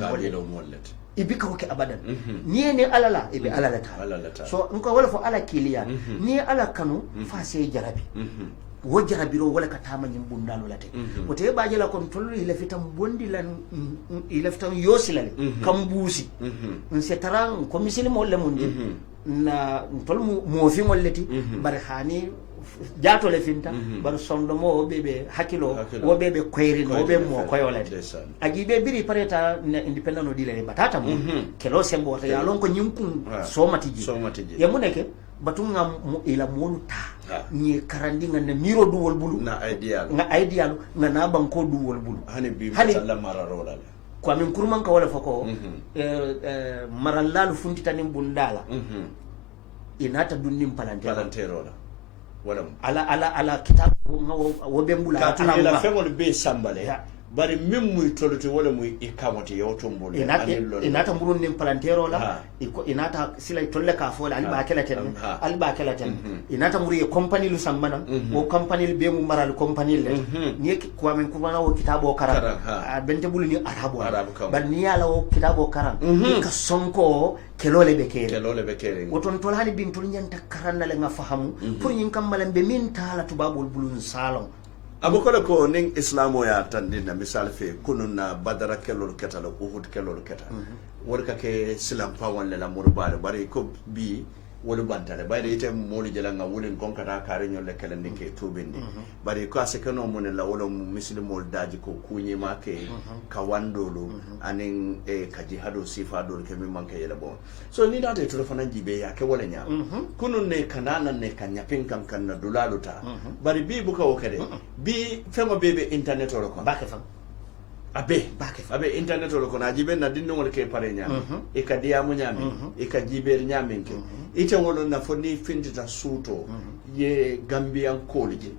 mollet ibika ko ke abadan ni ne alala ibe alala ta so nko wala fo ala kiliya ni ala kanu fa se jarabi wo jarabiro wala ka tama nyim bundalo late o te baaje la kon tollu ila fitam bondi lan ila fitam yosilale kambusi se taran ko misili mo le mundi na tollu mo fi molleti bar hani jato le finta bar sondo mo bebe hakilo wo bebe koyri no be mo koyolete agi be biri pareta independent no dile batata mo kelo sembo ta ya lon ko nyinkun so matiji ya muneke batunga ila moluta ni karandi ngana miro duwol bulu na ideal na banko duwol bulu hani bi sallallahu mararola ko min kurman ka wala fako marallal funtitani bundala inata dunnim palanterola wala ala kitab wo be mbula ka ila fengol be sambale bari min muy toluti wala muy ikamati yotombol inata mburun nim palantero la inata sila tolle ka fola alba kelatan inata muri company lu sambana wo company be mu maral company le ni ko men ko wana wo kitabo karan bente bulu ni arabo ban ni ala wo kitabo karan ka sonko kelole be kere woton tolani bin tol nyanta karan la nga fahamu pour nyin kamala be min tala tubabul bulun salon abukole ko ning islamo ya tandina misal fe kununa badara kelol ketala uhud kelol keta worka ke silam pawon la murbale bari ko bi wolu bantale bari ite moli jela nga wulin konkata kare nyol le kala ndike tubindi bari ko ase kano mon la wolo muslimol daji ko kunyi make ka wandolo anin ka jihadu sifado ke mi manke yela bon so ni date telefona jibe ya ke wala nya kunun ne kanana ne kanya pinkan kan na dulaluta bari bi buka wokade bi fema bebe internet ro ko bake fam abe internet ro ko na jibe na dinno wol ke pare nya e ka diamu nyami e ka jiber nyamin ke ite wolo na foni findita suto ye gambian kolije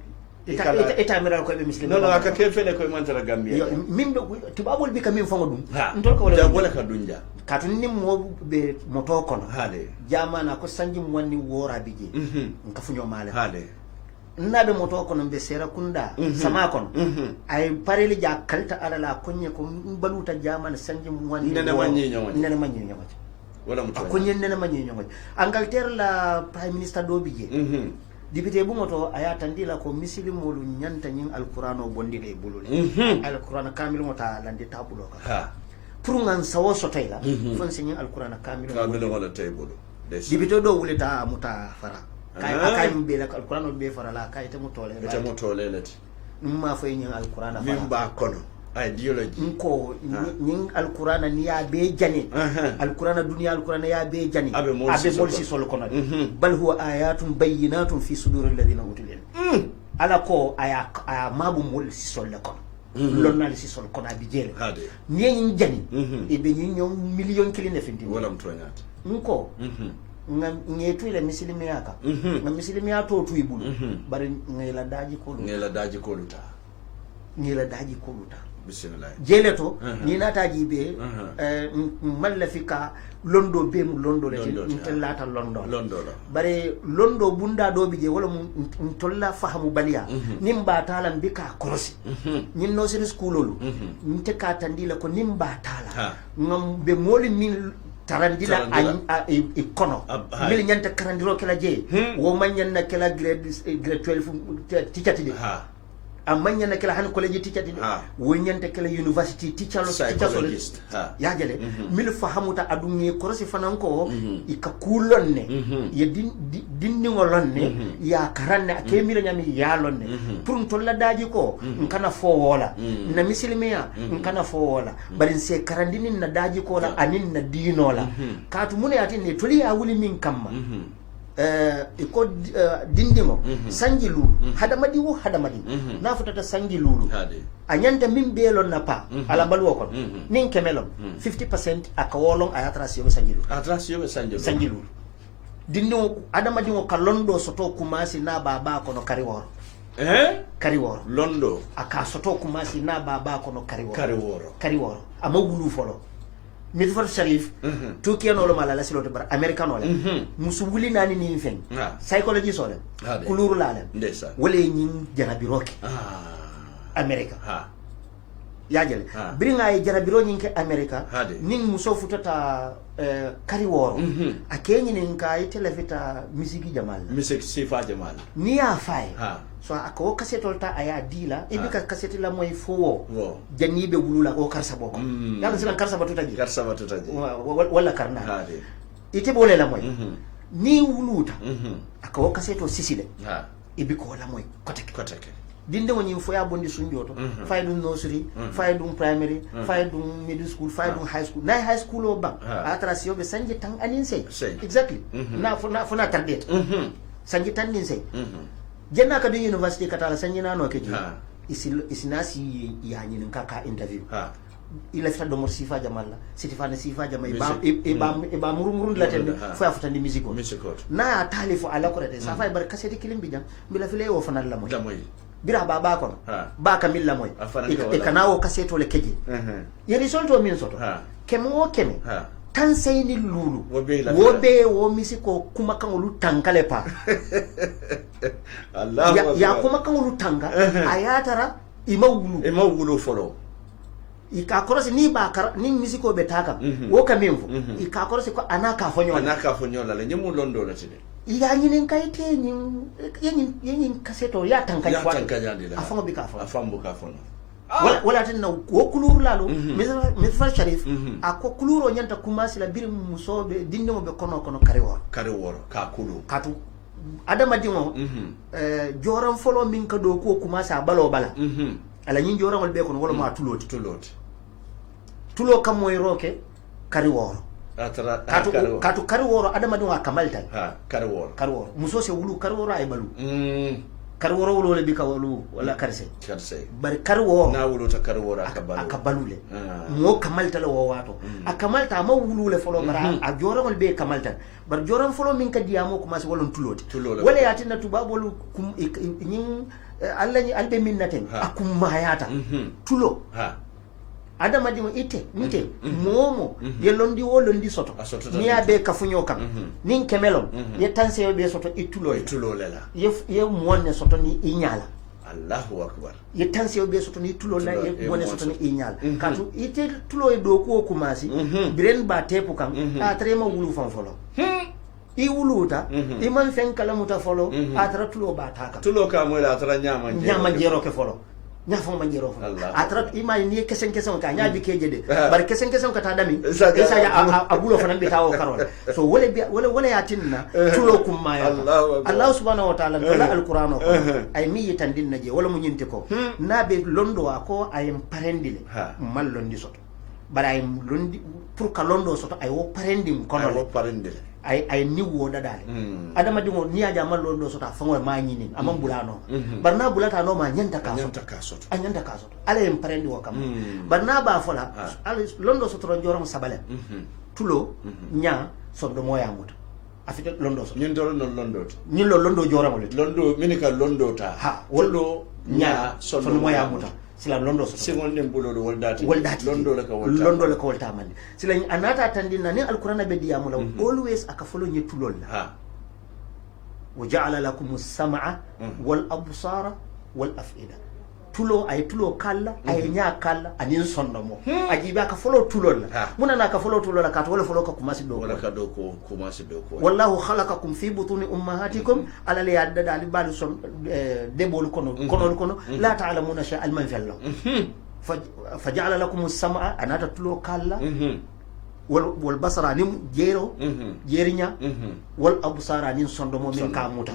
ita miral ko be muslim no aka ke fele ko mantara gambia min tubabol bi kam min fango dum ndol ko wala ka dunja katun nim mo be moto kono hade jamana ko sanji wonni wora bije nka funyo male hade nabe moto kono be sera kunda sama kono ay pareli ja kalta alala konye ko baluta jamana sanji wonni nene manyi nyaama wala mutu ko nyen nene manyi nyongo Angleterre la prime minister do bije député bumoto aya tandila ko misilimolu ñanta ñin alqur'ano bondi le bulule alqur'ana kamil mota landi tabulo ka pour ngan sawo sotay la fon se ñin alqur'ana kamil wala tabulo député do wulita muta fara kay be la alqur'ano be fara la kay te mutole lati ma fay ñin alqur'ana fara min ba kono ideology nko ñing alqur'ana ni ya be jani alqur'ana dunya alqur'ana ya be jani abe mol si sol kono bal huwa ayatun bayyinatun fi sudur alladhina utul ilm ala ko aya mabu mol si sol kono lonnal si sol kono abi jele ni ñing jani e be ñi ñom million kili ne findi wala mtoñat nko ngam ngetu ile misilimi yaka ngam misilimi ya to tu ibulu bari ngela daji ko luta bismillah jeleto ni nataji be mallafika londo be mu londo le intellata londo bare londo bunda do bije wala mu tolla fahamu baliya nimba talan bika korosi nin no sen schoololu nte ka tandila ko nimba tala ngam be moli min tarandila e kono mil nyanta karandiro kala je wo manyanna kala grade 12 teacher amanya na kala han college teacher din wonyanta kala university teacher psychologist ya jale mil fahamuta adunye korosi fananko ikakulonne ya dinni ngolonne ya karanne ke mil nyami ya lonne pour tolla daji ko nkana fo wola na misilimiya nkana fo wola bari se karandini na daji ko la anin na dinola katu mune ati ne toli ya wuli min kamma iko dindimo sanji lulu hadamadi wo hadamadi na futata sanji lulu anyanta min belon na pa ala balwo kon nin kemelon 50% akawolon ayatra siyo sanji lulu dindimo adamadi wo kalondo soto kumasi na baba kono kariworo kariworo londo aka soto kumasi na baba kono kariworo ama wulu folo Midford Sharif Turkiya no lo mala la silote bar American no le musu wuli nani ni fen psychology so le kuluru la le wala ñing jarabiro ki America ya jele bringa ay jarabiro ñing ke America ning muso futata kari woro akenyi nin kay telefita musiki jamal music sifa jamal ni ya fay so ako kasetol ta aya dila e bi ka kaseti la moy fo janibe wulula ko karsa boko yalla silan karsa batuta ji wala karna ite bole la moy ni wuluta ako kaseto sisile e bi ko la moy koteke dinde woni fo ya bondi sunjoto fay dum nursery fay dum primary fay dum middle school fay dum high school na high school o ba atrasio be sanje tan anin sey exactly na fona tardet sanje tan nin sey jenna ka do university katala sanje na no keji isinasi ya nyin kaka interview ila fita do morsifa jamalla sitifane sifa jama e ba murumurun la tende fo afutandi musico na talifu ala ko de sa fay bar kaseti kilimbi jam bila file wo fanal la moy bira baba kono ba kamilla moy e kanawo kaseto le keje ye risolto min soto kemo tan sayni lulu wobe wo misiko kuma kan lu tankale pa Allah ya kuma kan lu tanga ayatara imawulu folo ika korosi ni ba ni misiko betaka wo kamemfo ika korosi ko anaka fonyola le nyemu londo la tide iya nyinen kayte yin kaseto ya tankanya afamo bika afamo wala tan na wo kuluru lalo Midford Sharif ako kuluro nyanta kumasi la bir musobe dinno be kono kariworo ka kulu katu adama dimo joram folo min ka do ko kumasi balo bala ala nyin joram be kono wala ma tuloti tulo kam moy roke kariworo katu kariworo adama dimo kamalta kariworo muso se wulu kariworo ay balu karworo wolo le bika wolo wala karse bari karwo na wolo ta karworo akabalule mo kamalta la wato akamalta ma wulu le folo bara a joramol be kamalta bar joram folo min ka diamo ko mas wolon tuloti wala yatina tubabolu nyin alla ni albe minnaten akum mayata tulo adama dimo ite nite momo ye londi wo londi soto ni abe kafunyo kam nin kemelon ye tanse be soto itulo lela ye monne soto ni inyala Allahu akbar ye tanse be soto ni itulo la ye monne soto ni inyala katu ite tulo e do ko kumasi biren ba tepu kam a trema wulu fan folo i wuluta i man fen kala muta folo atara tulo ba taka tulo ka mo la atara nyama jero ke folo nya fo man jero folo atara i ma ni kesen ka nya bi keje de bar kesen ka ta dami isa ya abulo fanan bi tawo karol so wala ya tinna tulo kum ma ya Allah subhanahu wa ta'ala kala alquran ko ay mi yitandin naje wala mu nyinti ko na be londo ko ay parendile mal londi soto bara ay londi pour ka londo soto ay wo parendim kono wo parendile ay ni woda dale adama dingo ni aja man londo soto fango ma nyini amam bulano barna bulata no ma nyanta ka soto anyanta ka soto ala em parendi wo kam barna ba fola ala londo soto ron jorom sabale tulo nya sodo moya muta afite londo soto nyin do londo nyin londo jorom londo minika londo ta woldo nya sodo moya muta sila londo so singon nem bulolo woldati londo la ka wolta mande sila anata tandina ni alquran be diyamula always aka follow nyetulol la wa ja'ala lakum as-sam'a wal absara wal af'ida tulo ay tulo kala ay nya kala anin sonno mo ajiba ka follow tulol la muna na ka follow tulol la ka to wala follow ka kumasi do wala ka do ko kumasi do ko wallahu khalaqakum fi butuni ummahatikum ala li yadda dal bal son debol kono la ta'lamuna sha al man falla faja'ala lakum as-sam'a anata tulo kala wal basara nim jero jerinya wal absara nin sondo mo min kamuta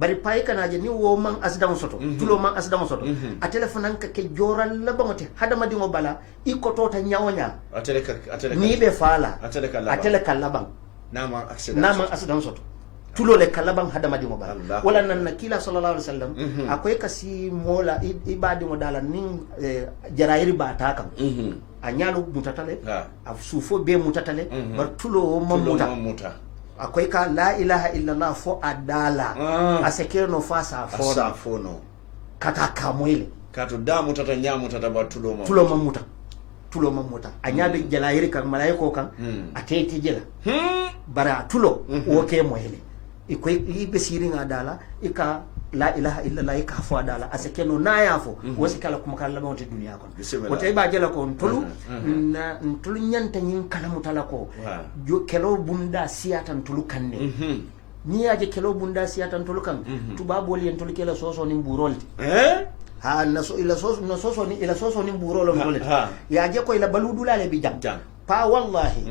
bari pay kanaje ni wo man asdam soto tulo man asdam soto a telephone ka ke joral la bangote hadama dingo bala i ko tota nyawonya atele ni be fala atele kala nama accident soto tulo le kala bang hadama dingo bala wala nan nakila sallallahu alaihi wasallam akoy kasi mola ibadi mo dala nin jarairi ba ta kam a nyalu mutatale a sufo be mutatale bar tulo mamuta akwai ka la ilaha illallah fo adala aseke no fasa fono kata kamwele kato da mutata nyamu tata ba tulo mamuta anyabe jalayiri kan malaiko kan atete jela bara tulo woke moyle ikoy ibe sirin adala ika la ilaha illallah ika fo adala aseke no nayafo wasikala kuma kala mawte duniya kon wote ba jela ko tulu na tulu nyanta nyin kala mutala ko jo kelo bunda siyatan tulu kanne ni aje kelo bunda siyatan tulu kan tubabo li tulu kela soso ni burolti ha naso ila soso ni burolo dolti ya je ko ila baludula le bi jam pa wallahi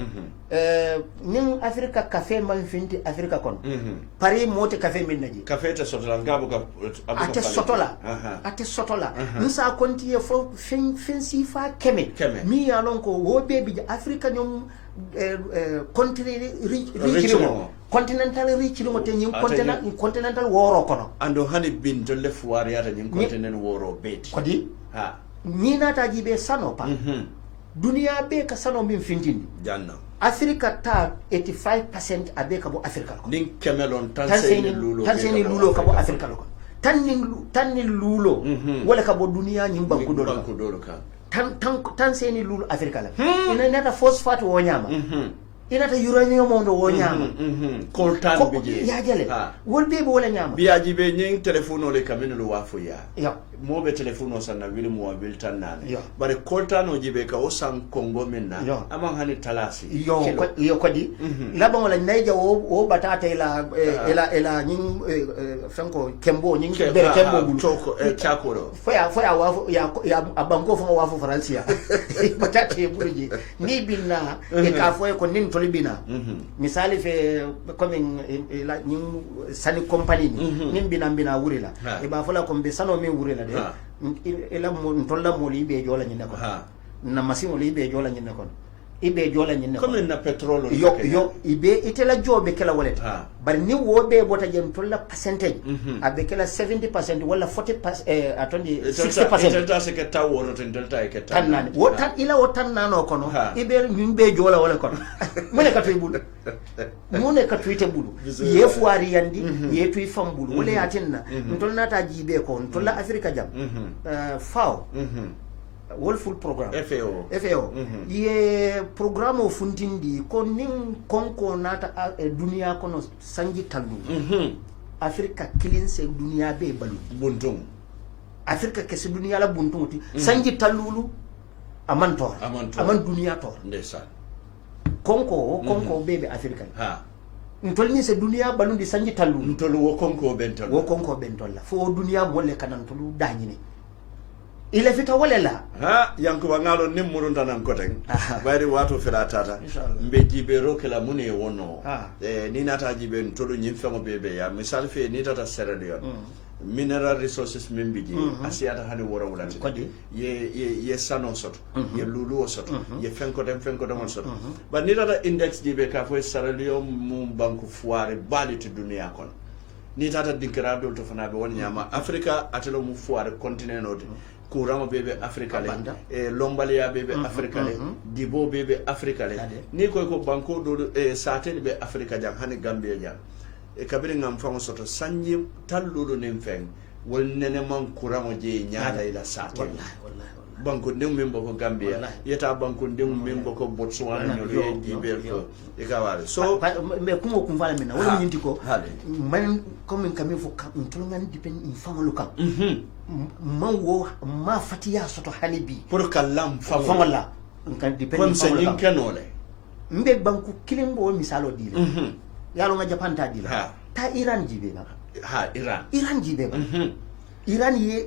nin afrika cafe man finti afrika kon pari mote cafe min naji cafe ta sotola ngabo ka ate sotola nsa konti e fo fin sifa keme mi yalon ko wo bebi afrika nyum continental rich mo te nyum continental woro kono ando hani bin to le fuari ata nyum continental woro bet kodi ni nata jibe sano pa dunia be ka sano min fintindi janna afrika ta 85% abe ka bo afrika ko nin kemelon tanseni lulo ka bo afrika ko tanni lulo wala ka bo dunia nyim banku do ka tanseni lulo afrika la ina nata phosphate wo nyama inata uranium mondo wo nyama coltan bije ya jele wol be wala nyama biaji be nyin telefono le kamino lo wafu ya mobe telefono sanna wili mo wabil tan nane bare coltan o jibe ka o san kongo minna amang hani talasi yo kodi la bon la nayja o batata ila nyin franco kembo nyin bere kembo bulu choko chakoro foya wafu ya abango fo wafu francia batata e bulji ni binna e ka foya ko nin tolibina misali fe comme la nyin sani compagnie nin bina wurila e ba fola ko be sano min wurila ila mo tolla mo li be jola nyina ko na masimo li be jola nyina ko ibe jola nyina comme na petrol yo ibe itela jobe kala wallet bari ni wo be bota jen tolla percentage abe kala 70% wala 40% atondi 60% delta se ke tawo no delta e ke tan wo tan ila wo tan nano kono ibe nyum be jola wala kono mune ka toybul mune ka tuyte bulu ye fuari yandi ye tuy fambulu wala yatinna ntolna ta jibe ko tolla afrika jam fao Full program FAO ye programme o fundindi ko nin konko nata dunia kono sanji talu afrika kilinse dunia be balu buntung afrika kese dunia la buntung ti sanji talulu aman dunia to ndesa konko bebe afrika ntolni se duniya balundi sanji tallu ntolu wo konko bentol wo konko bentolla fo duniya molle kanan tolu dañini ila fita walela ha yankuba ngalo nimmuru tanan koten bayri wato fela tata mbe jibe rokela mune wono ni nata jibe ntolu nyim famo bebe ya misal fe ni tata Sierra Leone mineral resources membiji asiata hani wora wulati ye sano soto ye lulu soto ye fenko dem soto ba ni tata index jibe ka fo Sierra Leone mum banku foire baliti dunia kon ni tata dinkira do to fana be won nyama Africa atelo mu foire continent nodi kurama bebe Africa le lombalia bebe Africa le dibo bebe Africa le ni ko banko do satel be Africa jang hani Gambia jang kabiri ngam famo soto sanyi talludo nen feng wol nene man kuramo je nyaada ila satel banko ndem membo ko Gambia yeta banko ndem membo ko Botswana no ye jibe ko e kawale so me kumo kumvala mina wala nyinti ko man comme kami fo ntolngan dipen famolu kam man wo ma fatiya soto halibi pour kallam famala kan dipen kon se nyin kenole mbe banko kilimbo misalo dile yalo nga Japan ta dila ta Iran jibe ba Iran jibe ba Iran ye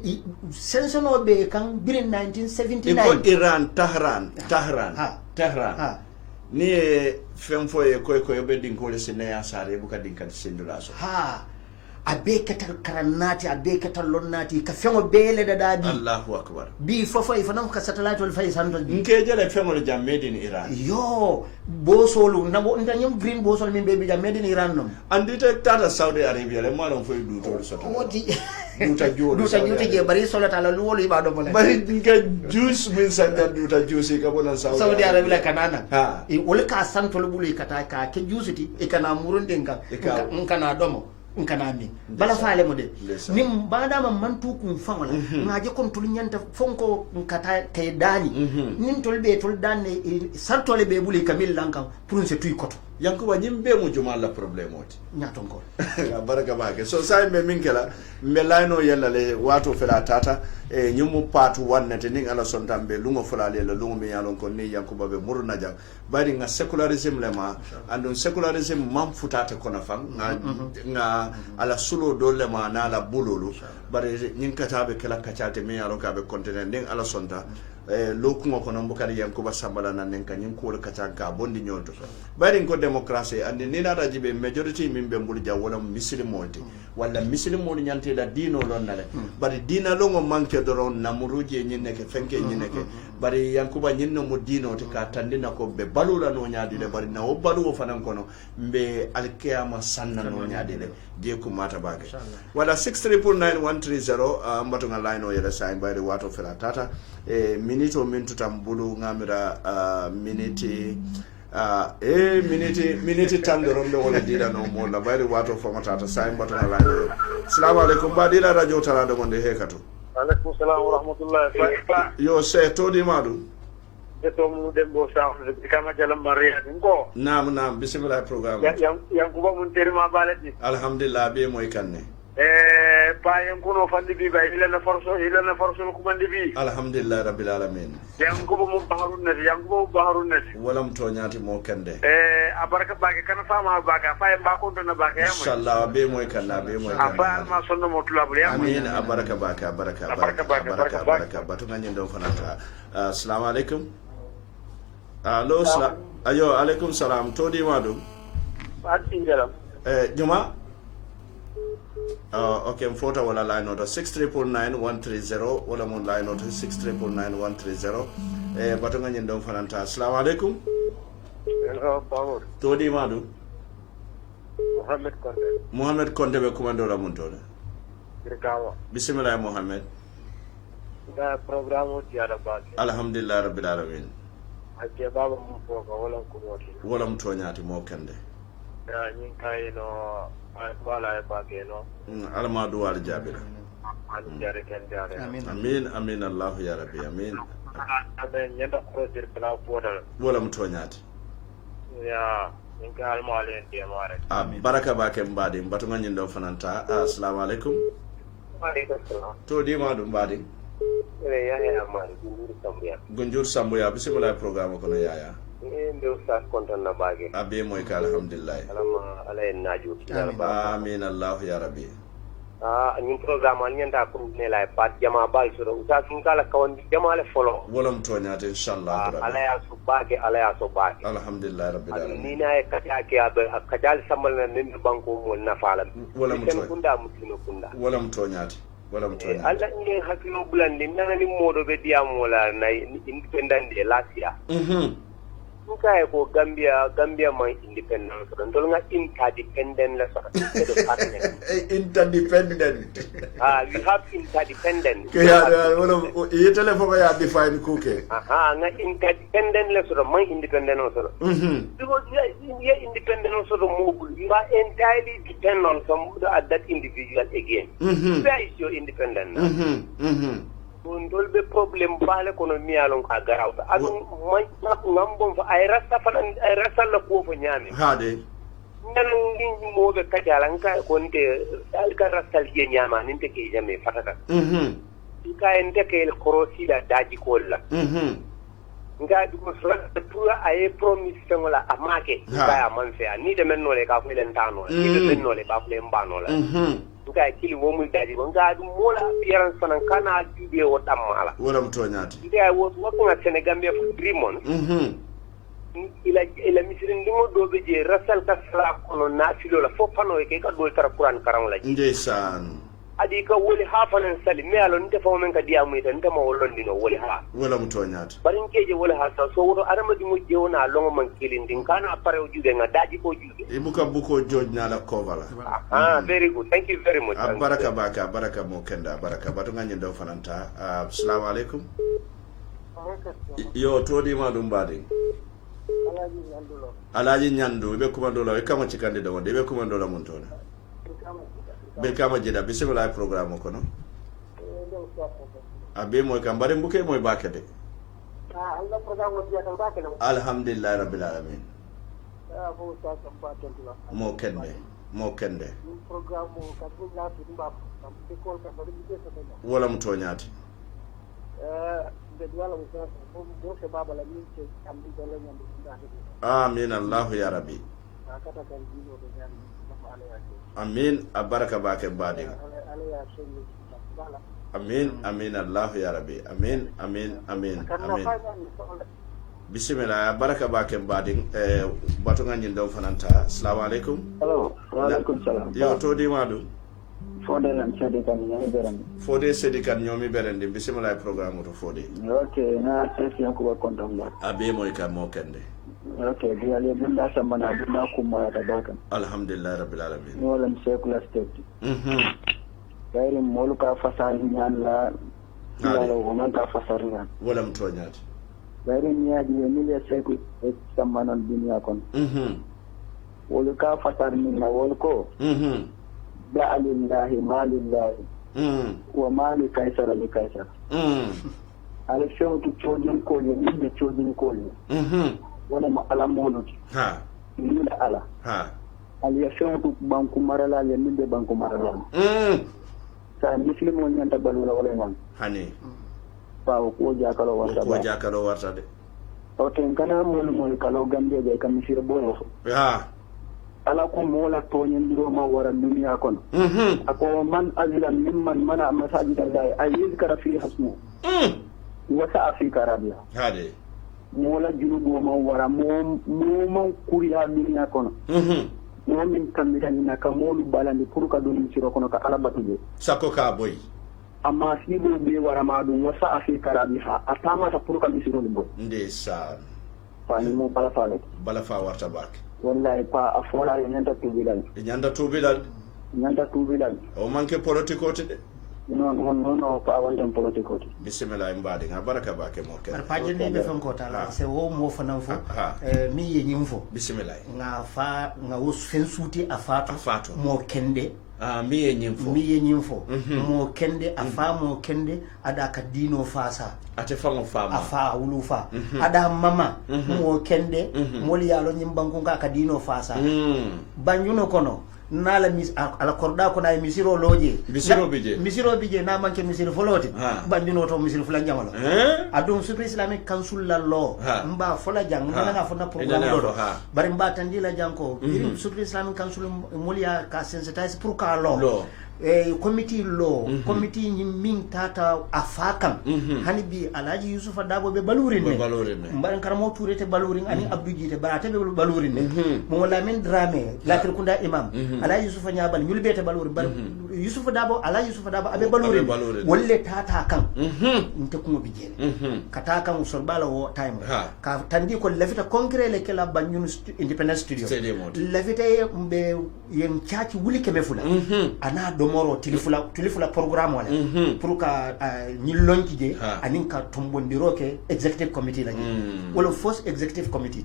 sensono be kan birin 1979 ko Iran Tehran ni fem foye ko be din ko le sinaya sare buka din kan sindula so abe katal karanati abe katal lonnati ka fengo bele dadi Allahu akbar bi fofo ifanam ka satellite wal fay sandol bi nke jele fengo jam made in Iran yo bosolu nabo ndanyam green bosol min be jam made in Iran nom andite tata Saudi Arabia le malon foy du to so woti duta jodo je bari solata la lu wolu ibado mo bari dinga juice min sanga duta juice ka bona Saudi Arabia kanana e wol ka santol bulu kata ka ke juice ti e kana murunde kana domo nkana mi bala faale mo de nim badama man tu kum fangola ngaje kon tul nyanta fonko nkata kay dani nim tol be tol danne sartole be buli kamil lankan pour se tuy koto yankuba nyimbe mo juma la problème oti nyaton ko baraka baake so say me minkela me layno yella le wato fela tata e nyumu patu wannete ning ala sontambe lungo fulale la lungo me yalon ko ni yankuba be murna jam bari nga secularism le ma andon secularism mam futata kono fam nga ala sulo dole ma na la bululu bari nyin katabe kala kacate me yalon ka be contenant ning ala sonta lokuŋo kono mbukari yankuba sambala na nen kañum kuwol kacanka bondi ñolto bari ko démocratie andi ni nata jibe majority min be mbul jaw wala muslimol ti walla muslimol ñantela diino lon nale bari diina longo manke doron namuruje ñinneke fenke ñinneke bari yankuba ñinno mo diino ti ka tandina ko be balula no ñaadile bari na o baluwo fanan kono mbe alkiyama sanna no ñaadile je ko mata bage wala 6399130 mbatonga line o yele sign bari wato fela tata minute o min tutam bulu ngamira minute minute tandoronde wala dila no mo la bari wato fomatata sign mbatonga line o assalamu alaikum ba dila radio talado monde hekato alaikum salam wa rahmatullahi yo se to di madu to mu dembo sa kama jalam bariya ko nam bismillah program yang kuba mun terima balati alhamdulillah be moy kanne pa yang kuno fandi bi bay ila na forso ko mandi bi alhamdulillah rabbil alamin yang kuba mu baharun nati wala mto nyati mo kande abaraka bage kana fama baga fa en ba ko to na baga yam inshallah be moy kanna afa ma sonno mo tulabul yam amin abaraka baraka batu ngani ndo fanata assalamu alaikum allo ayo alaikum salam to di madu atingalam juma okay mfota wala line order 6399130 wala mon line order 6399130 batu ngani ndo fanata assalamu alaikum Power. to di madu Muhammad Konde be kumando la muntole Birkawa bismillah Muhammad da programo tiara baki alhamdulillah rabbil alamin ake baba mu foka wala kumoti wala mto nyati mo kande ya nyin kai no ay wala baki no alma duwal jabira an jare kan jare amin allah ya rabbi amin aben nyanda ko dir kala podal wala mto nyati ya ninka alma alen de mare baraka bake mbadi mbatu ngani ndo fananta assalamu alaikum to di madu mbadi yaya mari gunjur sambuya bismillah program kono yaya mbe ustaz kontaan na baage abe moy ka alhamdulillah alama ala en naaju amin allah ya rabbi ñun programme al ñanta ko ne lay pat jama bal so ustaz sun kala kawon jama le folo wolam toñate inshallah ala ya so baage alhamdulillah rabbil alamin ni na e kata ke abe akajal samal na min banko mo na fala wolam toñate kunda muslimo kunda wolam toñate alla ngi hakilo bulandi nana ni modo be diam wala na independent de lasia nkaye ko Gambia man independent so don nga interdependent la so interdependent we have interdependent ke ya wala e telephone ya define kuke nga interdependent la so man independent so because you independent so mobile you are entirely dependent on some that individual again where is your independence ndol be problem bale kono miyalon ka garawta adu man ngambon fa ay rasta la ko fo nyame hade nan ngi mobe kajala nka konte alka rastal je nyama ninte ke jame fatata ka ente ke el korosi da daji kolla nga du ko tura ay promise ngola amake ka man fe ni de men nole ka fu len tano ni de men nole ba fu len banola nga kili wo muy daji ko nga du mola appearance fanan kana jube wo damala wala mtoñati ndia wo nga Senegal be for 3 months ila misirin ndimo dobe je rasal ka sala kono na filo la fo pano e ka do tara Quran karam la ndeysaan adi ka woli hafanan sali me alon te fawo men ka diamu ita ntama wolon dino woli ha wala mtoñati barin keje woli ha so woto arama di mo jewna longo man kilindin kana pare o jude nga daji ko jude ibuka buko jojna la kovala very good thank you very much baraka mo kenda baraka batu ngani ndo fananta assalamu alaikum yo todi ma dum badi alaji nyandu be kuma dola e kama cikande do wonde be kuma dola mon tona be kama jeda bismillah programme ko no abe moy kam bare mbuke moy bakede Allah programme ko tan bakede alhamdulillah rabbil alamin mo kende programme ko la dimba ko ko ko wala mtoñati amin allah ya rabbi amin abaraka bake badi amin allah ya rabbi amin bismillah baraka bake badi batu ngani ndaw fananta assalamu alaikum wa alaikum salam yo to di madu Fode sedi kan nyomi berende bismillah programme to Fode okay na sesi ko kontom ba abe moy ka mo kende okay dia le bunda samana bunda kuma ta bakan alhamdulillah rabbil alamin wala secular state bayri molu ka fasari nyan la wala wona ka fasari nyan wala mtonyat bayri nyaji ni le seku samana dunya kon wala ka fasari ni la wala ko لا لله ما لله وما لكيسر لكيسر على شو تشوجن كولي ني تشوجن كولي ولا ما على مولود ni ala ali yasho tu banku marala le ni de banku marala sa muslimo nyanta balula wala man hani pa ko jakalo warta de o ten kana mo kalo gambe be kam sir boyo ala ko mola to nyindiro ma wara dunya kon ako man azla mimman mana masajid allah ayiz kara fi hasmu wa sa fi karabia hade mola junugo ma wara mo man kuriya dunya kon mo min kamira ni na kamolu balandi pour ka dum siro kono ka ala batuje sako ka boy amma sibo be wara ma dum wa sa fi karabia atama ta pour ka siro bo ndesa fani mo bala fa warta bak wallahi pa afola nyanda tubilal o manke politiko te no pa wanda politiko te bismillah mbadi nga baraka bake mo ken pa jende be fon ko tala se wo mo fana fo mi ye nyimfo bismillah nga wo fen suti afato mo kende mi ye nyimfo mo kende afa mo kende ada ka dino fasa ate fango fama afa wulufa ada mama mo kende moli yalo nyimbangu ka dino fasa banjuno kono nala ala korda ko na misiro loje misiro bije na manke misiro foloti banjuno to misiro fulan jamalo adum super islamic council la law mba fola jang na fona programme do bari mba tandila janko super islamic council molia ka sensitize pour ka law committee law committee min tata afakan hani bi alaji yusufa dabo be balurin ne mbaran karamo tourete balurin ani abdou jite barate be balurin ne mo wala min drame lakir kunda imam alaji yusufa nyabal nyul bete balurin bar yusufa dabo alaji yusufa dabo abe balurin wolle tata kan nte ko bi jene kata kan usol bala wo time ka tandi ko lafita congrès le kala banyun independent studio lafita be yen chachi wuli kebe fula ana moro tilifula programme wala pour ka ñillonki je anin ka tombondiro ke executive committee la wala first executive committee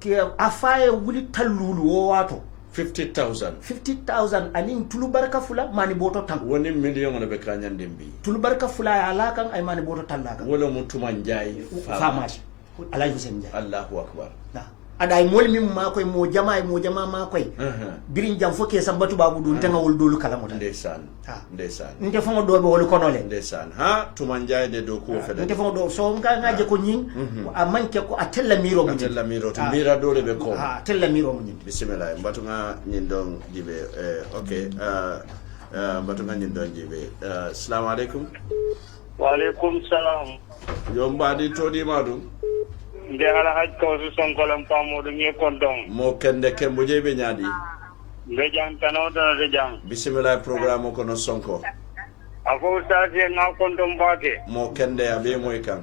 ke afaye wuli talulu wo wato 50,000 anin tulu baraka fula mani boto tam woni million on be kanyande mbi tulu baraka fula ala kan ay mani boto tallaka wala mutuma njay famash ala Hussein Njay Allahu akbar aday mol mim ma koy mo jama ma koy birin jam foke sambatu babu dun tanga wol dolu kala mota ndesan nte fongo do be wol konole ndesan ha tuma njay de do ko fede nte fongo do so ngaje ko nyin a manke ko atella miro to mira dole be ko atella miro mo nyin bismillah mbatu nga nyin don jibe okay mbatu nga nyin don jibe assalamu alaikum wa alaikum salam yo mbadi todi madu nde ala haj kawsu sonkolam pamoɗo ngi kondon mo kende kembo jeyɓe ñaadi nde jang tanawtanade jang bisimilla programme o kono sonko a fo sati e nga kondon mbake mo kende a ɓe moy kan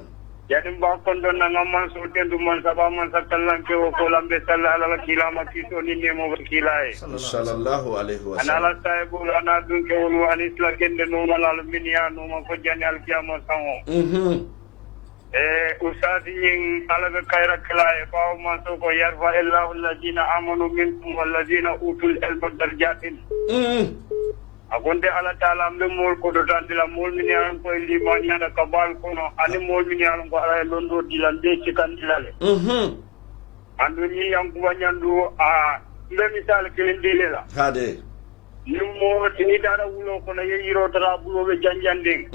jadi mba kondon na ngam man so tendu man saba man sakkallanke o ko lambe salla alala kilama kiso ni nemo kila e sallallahu alaihi wa sallam anala saibul ana dunke wol an isla kende no malal minya no ma ko jani al kiyama sango ustadi yin alaga kayra klaye bawo man so ko yarfa illahu alladhina amanu minkum walladhina utul ilma darajatin agonde ala taala ambe mol ko do dandila mol min yan ko liman yana kabal kono ani mol min yan ko ala londo dilande cikandilale andu ni yan ko nyandu a nde misal kelindile la hade nimmo tini dara wulo kono yeyiro dara bulo be janjanding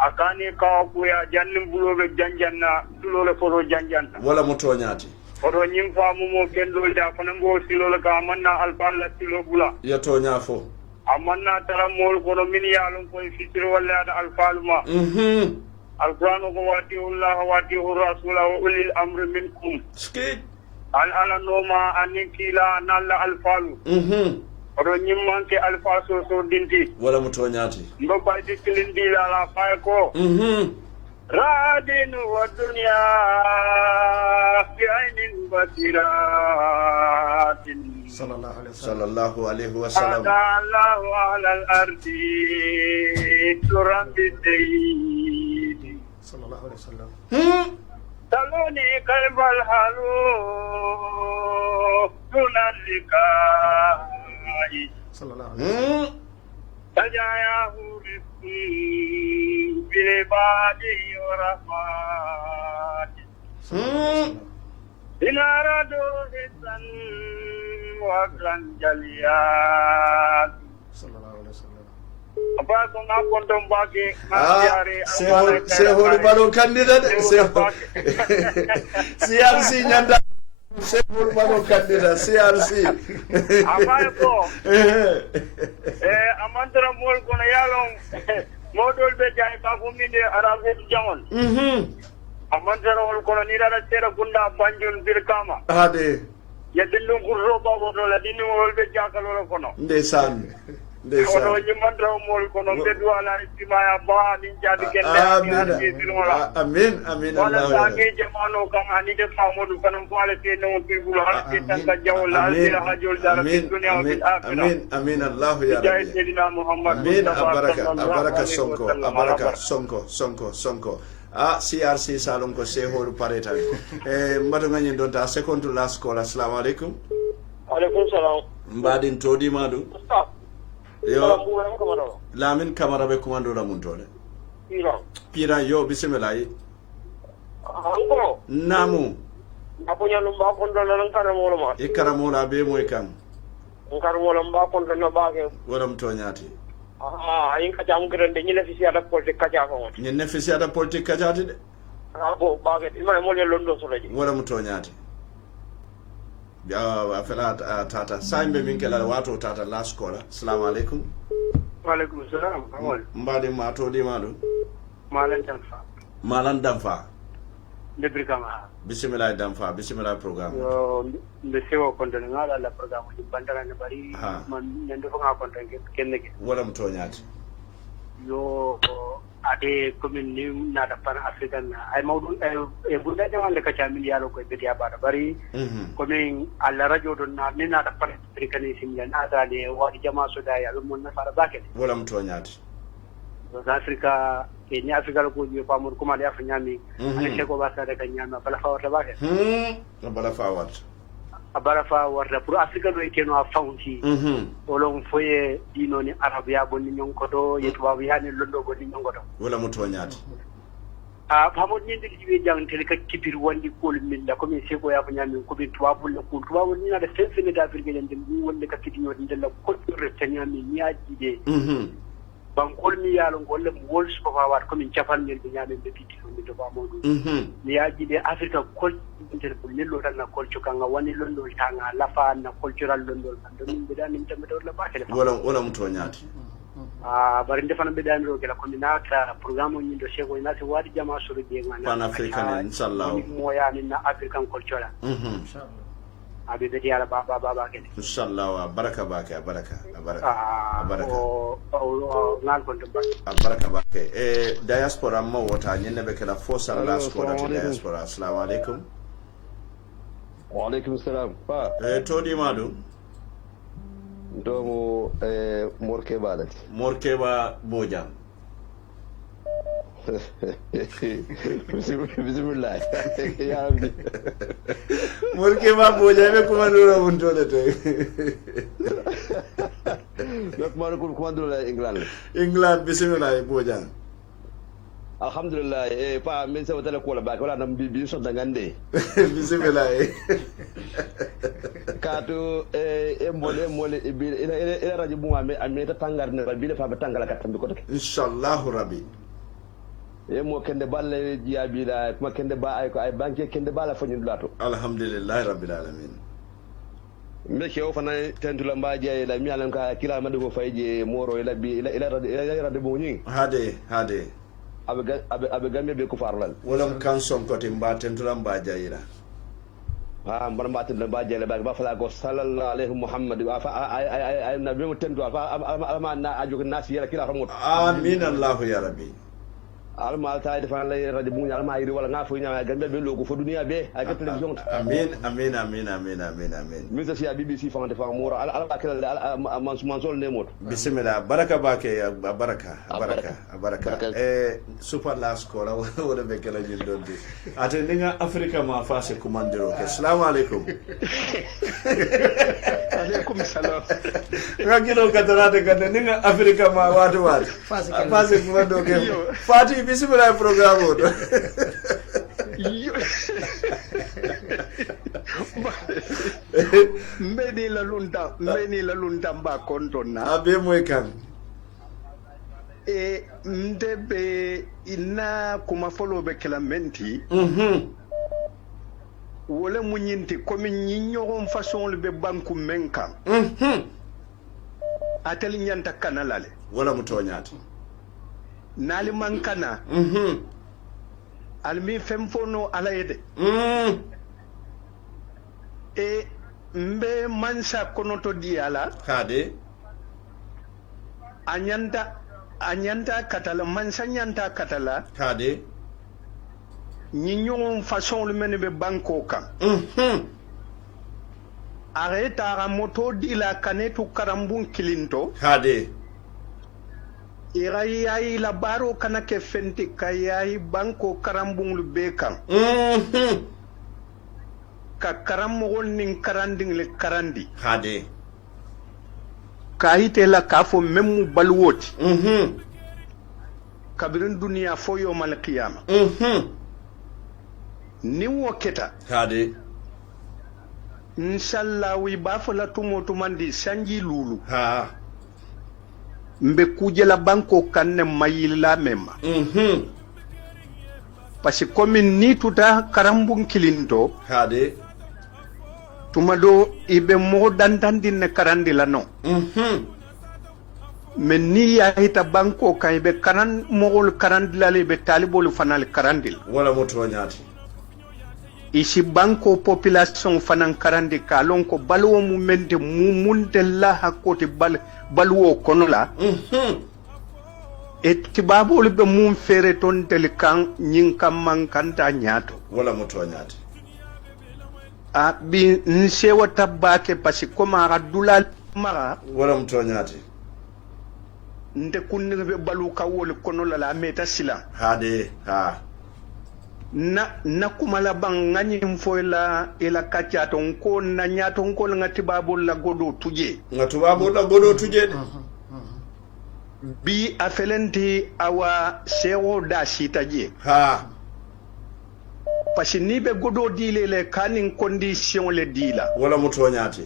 akani kawa buya jannim bulobe janjanna tulole foto janjanna wala motoñaati oto ñim faamu mo kendol da kono ngo silole ka manna alfalla silo bula ya toña fo amanna tara mol kono min yaalon koy fitri walla ada alfaluma alquran ko wati allah wati rasula wa ulil amri minkum ski ala noma anikila nalla alfalu oɗo ñimmanke alpha so dinti wala mo toñaati mbo baydi kilindila la fay ko radin wa dunya fi aynin basiratin sallallahu alaihi wa sallam allahu ala al-ardi turambi sayyidi sallallahu alaihi wa sallam taloni kalbal halu tunalika sallallahu alaihi wasallam tajayahu bil ibadi wa rahmat inaradu hisan wa gran jaliyat sallallahu alaihi wasallam apa ko na kondom bagi sehol balo candidate CRC nyanda sehol balo candidate CRC apa ko amantara mol kono yalon modol be jay ba ko minde arabe jamon amantara mol kono ni dara tera gunda banjul birkama hade yedillu gurro babo do la dini mol be jakalo kono ndeysaan oto ñimmantra mol kono beddu ala istimaya ba ni jadi kende amin wala sangi jamano kam ani de famodu kanam ko ala te no pirbulo ala te tanga jawla ala hajol dara fi dunya wa fil akhirah amin allah ya rabbi sayyidina muhammad amin abaraka sonko CRC salon ko seholu pareta mbato ngani don ta second to last call assalamu alaikum salam mbadin todi madu yo Lamin Kamara be commando la muntole Pira yo bismillah namu aponya lumba kondo nan kana mo ma ikara mo la be moy kam ngar wala mba kondo no baake wala mtoñati ayin ka jam grande ñi fi siata politique kaja ko won ñen ne fi siata politique kajati de bo baake ima mo le londo so laji wala mtoñati ya fela tata saimbe min kala wato tata last caller assalamu alaikum wa alaikum salam amol mbadi ma to di madu malan danfa debri kama bismillah program yo mbe sewo konton ngala la program di bandara ne bari man nende ko nga konton kenne ke wala mtoñati yo ade commune ni na da pan african ay mawdu e bunda jamande ka chamil yalo ko be ya bada bari commune alla radio don na ni na da pan african ni simya na da ne wadi jama so da ya mun na fara bakete wala mtoñati South Africa ni Africa ko je pa mun kuma da fa nyami ani se ko ba sa daga nyama bala fa wata bakete bala fa wat abara fa warda pour Africa do ikeno a fawnti olon foye dino ni arabia bonni nyonko do yetuba yani londo bonni nyonko do wala mutoñati pamod ni ndiki be jangtel ka kibir wandi kol min da comme c'est ko ya ko nyami ko be tuba bulle ko tuba woni na da sensene da firge den dum wonde ka kidino den la ko retanyami nyaaji de bankol mi yalon golle mo wol ko fawat ko min ciafan ngel be nyaabe be titi mi to ba modu mi yaji de africa kol inter ko lello tan na kol cukanga wani londo tanga lafa na cultural londo do min be dan min tambe do la bakele wala mutoñati bari ndefana be dan ro gela ko minata programme ni do sego ina se wadi jama suru be ngana pan africain inshallah mo yani na african culture inshallah abi be yala baba kene inshallah baraka bake baraka ngal ko dum baraka bake diaspora mo wota nyenne be kala fo sala skora to diaspora assalamu alaikum wa alaikum salam pa to di madu domo morkeba lati morkeba bojam bismillah ya rabbi morkeba bojam be kuma dora mun to le to yok ma ko kuma dora england bismillah bojam alhamdulillah pa min sa wata ko la ba wala nam bi so dangande bismillah kato mole ila radio bu ame ta tangar ne bi le fa ba tangala katam ko to inshallah rabbi mo kende balle jiabi la kuma kende ba ay ko ay banke kende bala fanyu lato alhamdulillah rabbil alamin mbe ke o fana tentula mbaje la mi alan ka kila madu ko fayje moro ila bi ila radio bu nyi hade abe gambe be ko farlal wala kanson ko timba tentula mbaje ila mbar mbatin la mbaje la ba fala ko sallallahu alaihi muhammad wa fa ay nabi mo tentu fa ama na aju nasi yala kila ramut amin allah ya rabbi alma ta defan lay radio bu alma iri wala nga fo nyaa gambe be logo fo dunia be ay ka television amin mi sa sia bbc fa defan mura ala kala man sol ne mot bismillah baraka bake baraka super last kola wala be kala jil dodi ate ninga africa ma fa se commandero ke assalamu alaikum alaikum salam ngakiro katarate kada ninga africa ma watu fa se commandero ke fati bismillah programme do mbeni la lunta mba kontona abe moy kan ndebe ina kuma folo be kelamenti wala munyinti komi nyinyogon façon le be banku menkan atel nyanta kanalale wala mutoñati nali mankana almi femfono ala yede mbe mansa konoto diala kade anyanta katala mansa nyanta katala kade ñiñon façon le men be banko kan arrêta ra moto dila kanetu karambun kilinto kade irayi la baro kana ke fenti kayayi banko karambun lu be kan ka karamogol nin karanding le karandi hade kahite la kafo memu balwoti kabirin duniya fo yomal qiyama ni woketa hade inshallah wi ba fola tumo tumandi sanji lulu ha mbe kujela banko kanne mayilla memma parce que comme ni tuta karambun kilinto hade tuma do ibe mo dantandi ne karandi la no men ni ya hita banko kay be kanan mogol karandi la be talibol fanal karandil wala moto nyaati isi banko population fanan karandi ka lon ko balwo mu mente mu munte la hakoti balwo kono la et tibabol be mum fere ton tel kan nyin kam man kanta nyaato wala moto nyaati a bi nsewa tabake parce que comme radula mara wala moto nyaati nte kunni be balu kawol kono la meta sila hade ha na kumala bang ngani mfoila ila kacha ton ko na nyato ko ngati babul la godo tuje bi afelenti awa sewo da sitaje ha parce ni be godo dile le kanin condition le dila wala muto nyati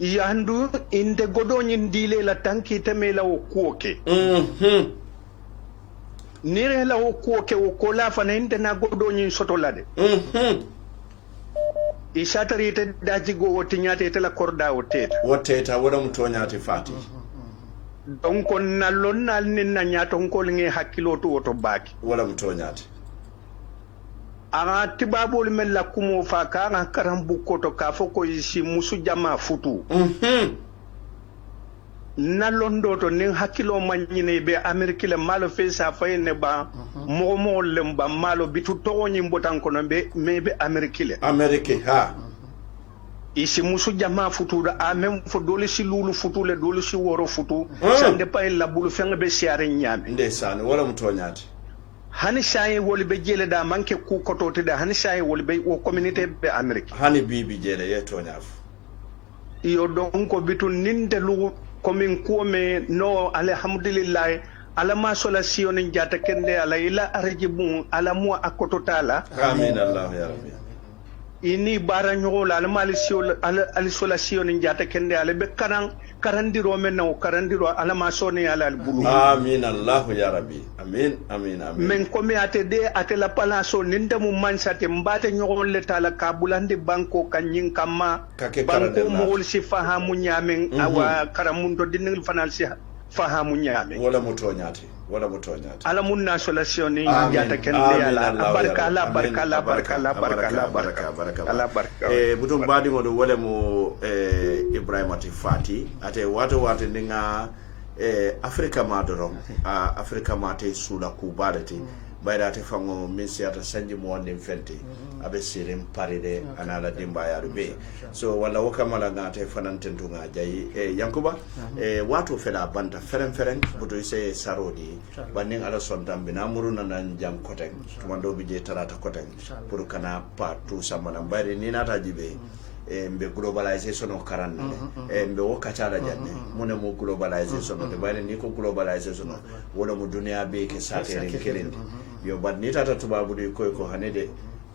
yandu inde godo nyin dile la tanki temela o kuoke nire la o kuoke o kola fana inde na godo nyin soto lade isatari te daji go woti nyate te la korda o teta wala muto nyati fati donc na lonnal ni na nyato ko ngi hakilo to woto baki wala muto nyati ara tibabol mel la kumo fa kana karambu koto ka foko isi musu jama futu na londo to nin hakilo manyine be amerika le malo fe sa fayne ba mo lemba malo bitu to nyi mbotan kono be mebe amerika ha isi musu jama futu da amem fo dole si lulu futu le dole si woro futu sande pay la bulu fenga be siare nyame ndeysane wala muto nyati hani shaye woli be jele da manke ku kotote da hani shaye woli be o communauté be amerika hani bibi jele ye to nyaf iyo don ko bitu ninde lu komin kuome no alhamdulillah ala ma sola siyonin jata kende ala ila arjibun ala mu akototala amin allah ya rabbi ini bara nyola ala mali siol ala sola siyonin jata kende ala be karandiro men no karandiro ala ma soni ala bulu amin allah ya rabbi amin men komi atede atela palaso ninde mu mansate mbate nyogol le tala kabulande banko kanyin kama banko mo si fahamu nyamen awa karamundo dinil fanal si fahamu nyamen wala muto nyati ala munna solution ni jata kende ala barka butum badi ngodo wala mo ibrahima tifati ate wato ninga afrika madorom afrika mate sula kubalati bayda te fango min siata sanji mo wonde fente abe sirim paride anala dimba ya rube so wala wakamala ngate fanantentu nga jayi yankuba watu fela banta feren buto ise sarodi banning ala sondam bina muruna nan jam koten tumando bije tarata koten pour kana partout samana bayre ni nata jibe mbe globalisation o karanne mbe wo kacala janne mune mo globalisation de bayre ni ko globalisation wala mo dunia be ke satere kelende yo bad ni tata tubabu de koy ko hanede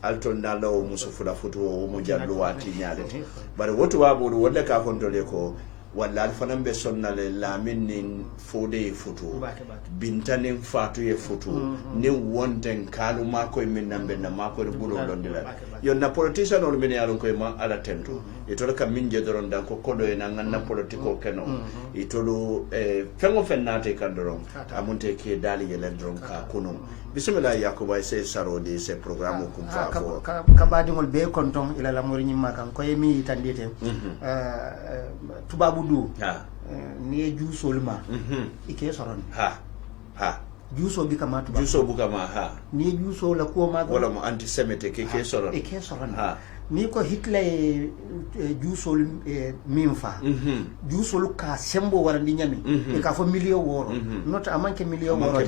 alton dalo musu fula futu o mo jallu wati nyalete bare wotu wabu wonde ka fontole ko walla alfanan be sonnale lamin nin fode futu bintanin fatu ye futu ni wonten kalu mako min nambe na mako de bulo londila yo na politician on min yalon ko ma ala tento itolo kam min je doron dan ko kodo en ganna politiko keno itolo fengo fennate kan doron amunte ke dali yelen doron ka kuno bismillah yakuba se sarodi se programme kum fa fo ka badingol be konton ila la mori nyima kan ko yemi tandite tubabu du ni juusol ma ike soron ha juuso bi kama tubabu juuso bu kama ha ni juuso la ko ma wala mo antisemite ke soron ike soron ni ko Hitler juusol min fa juusol ka sembo wara ndi nyami e ka fo million woro not amanke million woro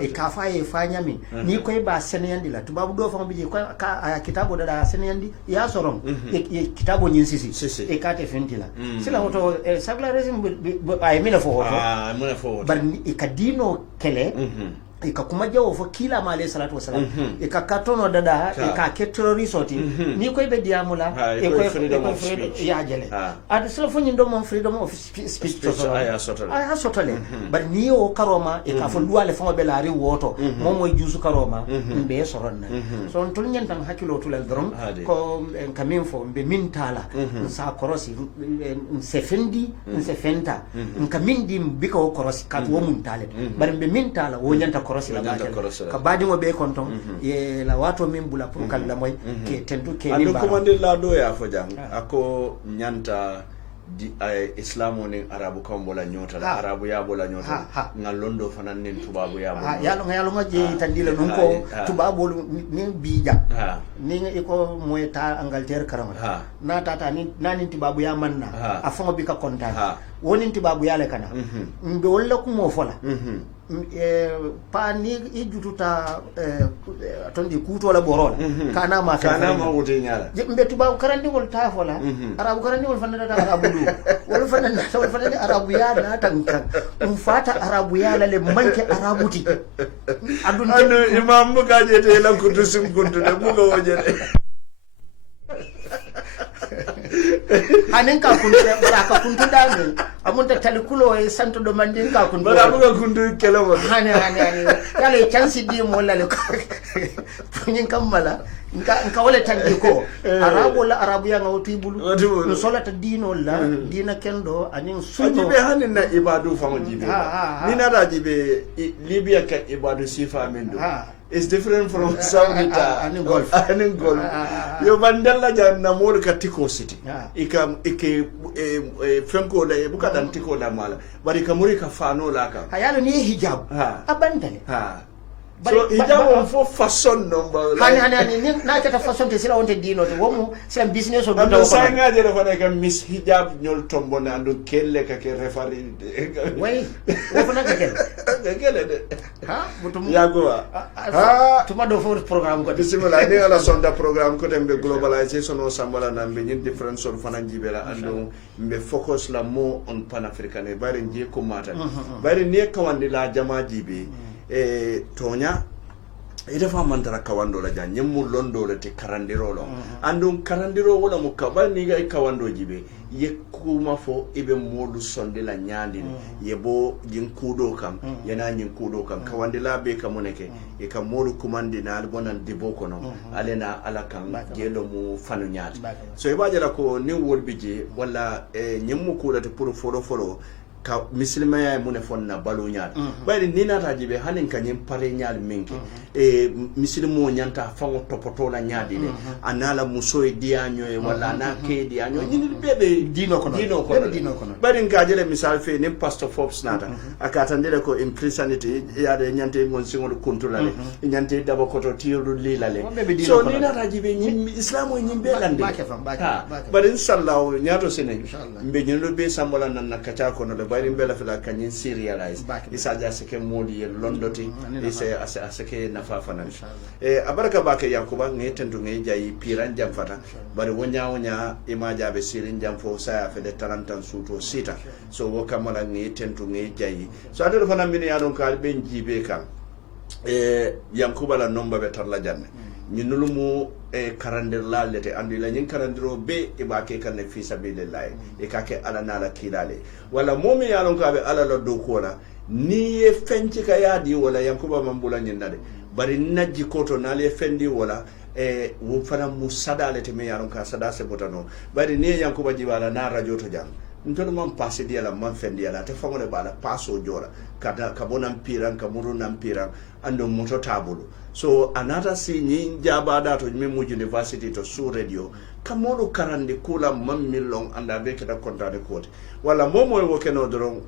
e ka fa e fa nyami ni ko e ba seneyandi la tubabu do fa bije ka kitabo da seneyandi ya soron e kitabo nyin sisi e ka te fentila sila hoto sagla resim ay mina fo hoto mina fo bar e ka dino kele ika kuma jawo fo kila ma alayhi salatu wasalam ika katono dada ika ke terrorist ni koy be diamula e koy freedom ya jele ad sala fo nyindo mon freedom of speech to aya sotole bar ni o karoma ika fo luwale fo be laari woto mom moy jusu karoma be soronna so on tol nyen tan hakilo tulal drom ko en kamin fo be min tala sa korosi se fendi se fenta kamin dim bika o korosi kat wo mun tale bar be min tala wo nyanta korosi la batel ka badi mo be konton ye la wato min bula pour kala moy ke tendu ke ni ba ando komande la do ya fo jang ako nyanta di islamo ni arabu kam bola nyota arabu ya bola nyota ngalondo fanan nin tubabu ya bola yalo ngaje tandila non ko tubabu ni bija ni iko moy ta Angleterre karama na tata ni nani tubabu ya manna afon bi ka konta woni tubabu ya le kana mbe wala ko mo fola pa ni ijututa tondi kuto la borola kana ma wote nyala mbe tubabu karandi wol ta fola arabu karandi wol fanada arabu du wol fanada arabu ya na tankan fata arabu ya le manke arabuti adun imam buga je te lan kuntu sim kuntu de buga wojere hanen ka kuntu baraka kuntu dangi amunta talikulo e santo do mandin ka kuntu bara buga kuntu kelo mo hane yale chance di mo lale nyin kamala nka wala tangi ko arabu ya ngawti bulu no solata dino la dina kendo anin sunno ajibe hanin na ibadu famo jibe ni na da jibe libya ka ibadu sifa mendo is different from Saudita and golf yo bandalla janna mol ka tiko city ike fenko la buka dan tiko la mala bari ka muri ka fano la ka hayalo ni hijab abandale so hijab fo façon number hani ni na ka façon te sila wonte dino to womu c'est un business o do sa ngaje do fane ka miss hijab nyol tombo na ando kelle ka ke refari way wo fana ka kelle de butum yago tuma do for programme ko bismillah ni ala sonda programme ko tembe globalization o sambala na be ñin different sort fana jibela ando mbe focus la mo on panafricain bari nje ko mata bari ne kawandi la jama jibe tonya ida fa mantara kawando la jan nyemmu londo le te karandiro lo andum karandiro wala mo kabani ga kawando jibe ye kuma fo ibe modu sonde la nyandi yebo jin kudo kam yana nyin kudo kam kawande la be kamoneke e kam modu kumandi na albonan dibo kono alena ala kam gelo mu fanu nyaati so ibaje la ko ni wolbije wala nyemmu kudo te pour folo ka misilmaya mune fonna balu nyaal bayri ni nata jibe hanin kanyim pare nyaal minki misilmo nyanta fango topoto la nyaadi de anala muso e dianyo e wala na ke dianyo ni bebe dino kono bayri ngajele misal fe ni pastor Forbes nata akatandele ko in Christianity yaade nyante ngon singol kuntulale nyante dabo koto tiru lilale so ni nata jibe nyim islamo nyimbe lande bayri inshallah nyato sene mbe nyolo be sambola nan nakacha kono bari mbela fila kanyin serialize isa ja seke modi londoti isa asake nafafa nan abaraka bake yakuba ngetendu ngejayi piran jam fata bari wonya imaja be sirin jam fo saya fe de tarantan suto sita so wokamala ngetendu ngejayi so adoro fana mini yadon kal be njibe kam yankuba la nomba be tarla janne ñinulumu karandir la lete andi la ñin karandiro be e ba ke kan fi sabilillah e ka ke ala nala kilale wala momi yalon ka be ala la do ko la ni e fenci ka yadi wala yankuba mambula ñin nade bari najji koto nale fendi wala wo fana musada lete me yalon ka sada se botano bari ni yankuba jibala na radio to jam ntol man passe di ala man fendi ala te fangole bala passo jora kada kabonam piran kamuru nam piran ando moto tabulu so another si ñi jabada to mi mu university to su radio kamolu karande kula mammilong anda be keda kontane kote wala momo wo keno doron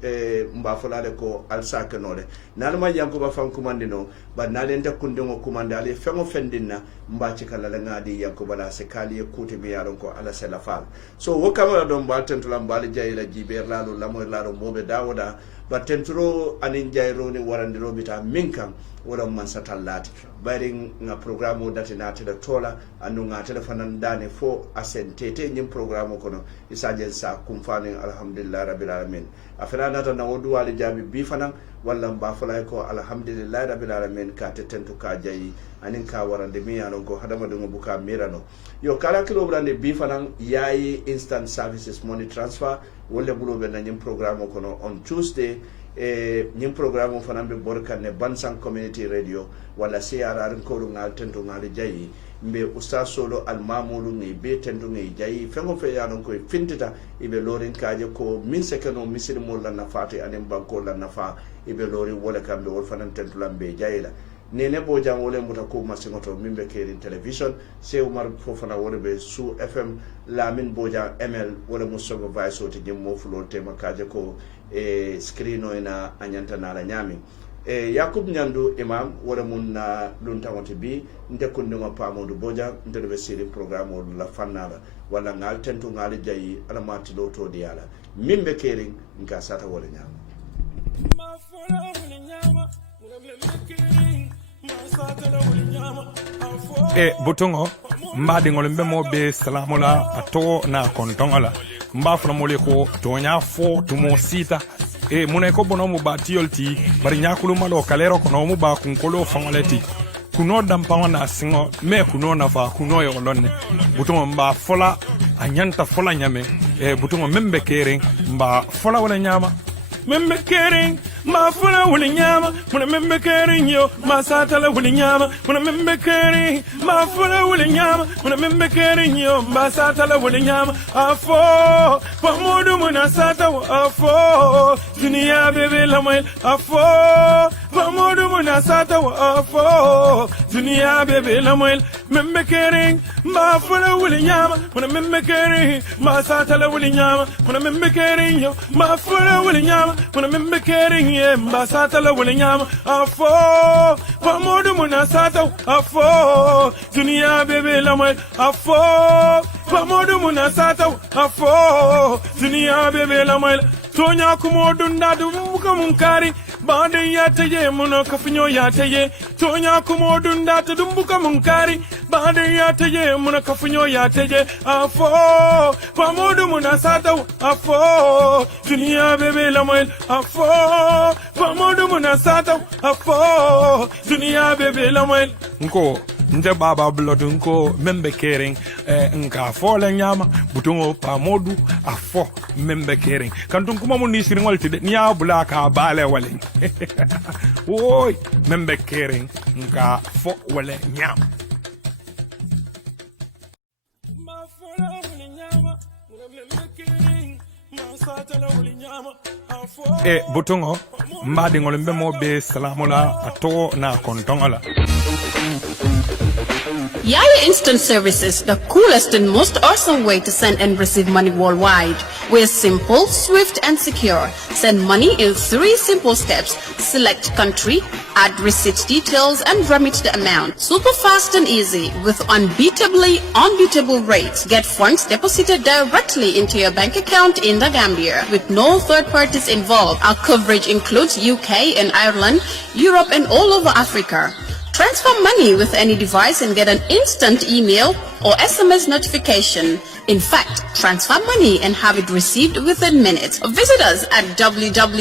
mba fulale ko alsa kenole nalma yanko ba fan kumandino ba nalenta kundingo kumande ale fengo fendinna mba cikala la ngadi yanko bala se kali kote mi yaron ko ala se la fal so wo kamala don ba tentula mbali jayila jiber lalo lamoy lalo mobe dawoda ba tenturo anin jayro ni warandiro bita minkan wala man satallati bari nga programme dati na tele tola anu nga telefonan dane fo asentete nyim programme kono isaje sa kumfani alhamdulillah rabbil alamin afana nata na wodu wali jabi bi fanan walla mba fulay ko alhamdulillah rabbil alamin ka tetentu ka jayi anin ka warande mi yanon ko hadama dungo buka mirano yo kala kilo brande bi fanan yayi instant services money transfer wolle bulo be na nyim programme kono on Tuesday nyim programme fanan be borkane Bansang Community Radio wala CRR ko ngal tentu ngal jayi mbe usta solo al mamulu ngi be tentu ngi jayi fengo fe yanon ko fintita ibe lorin kaaje ko min sekano misir mo la nafati anen banko la nafa ibe lori wala kambe wol fanan tentu lambe jayila nene bo jam wole muta ko masingoto mimbe kerin television se Umar Fofana wole be su FM lamin boja ML wala musogo vice oti jim mo fulo tema kaaje ko screeno ina anyanta nala nyami Yakub Nyandu imam wala mun na luntangoti bi nde kundingo pamodu boja nde be siri programme wala la fanala wala ngal tentu ngal jayi ala mati loto diala mimbe kerin nka sata wala nyama butongo mbadi ngol mbemo be salamola ato na kontongola mbafra mole ko tonya fo tumo sita mune ko bono mu batiolti bari nyakulu malo kalero kono mu ba kunkolo fangoleti kuno dampa na singo me kuno na fa kuno yo lonne butongo mba fola anyanta fola nyame butongo membe kering mba fola wala nyama membe kering ma fola wala nyama muna membe kering yo ma satala wala nyama muna membe kering ma fola wala nyama muna membe kering yo ma satala wala nyama afo pamodu muna sata afo dunia bebe lamel afo pamodu muna sata afo dunia bebe lamel membe kering ma fola wala nyama muna membe kering ma satala wala nyama muna membe kering yo ma fola wala nyama muna membe kering mbasata la wala nyama afo pamodu munasata afo dunia bebe la mwe afo pamodu munasata afo dunia bebe la mwe tonya kumodu ndadu muka munkari bande yateye muno kafinyo yateye tonya kumodu ndatu dumbuka munkari bande yateye muno kafinyo yateye afo pamodu munasata afo dunia bebe la mwe afo pamodu munasata afo dunia bebe la mwe nko nje baba blood nko membe kering nka fole nyama butungo pamodu afo membe kering kantum kuma mun ni siringol tide ni abula ka bale wale oy membe kering nka fo wale nyama ma fola wale nyama membe kering ma satala wale nyama afo butungo mbadi ngol mbemo be salamola ato na kontongola Yaya Instant Services, the coolest and most awesome way to send and receive money worldwide. We're simple, swift, and secure. Send money in 3 simple steps. Select country, add receipt details, and remit the amount. Super fast and easy with unbeatable rates. Get funds deposited directly into your bank account in the Gambia with no third parties involved. Our coverage includes UK and Ireland, Europe, and all over Africa. Transfer money with any device and get an instant email or SMS notification. In fact, transfer money and have it received within minutes. Visit us at www.yaye.co.uk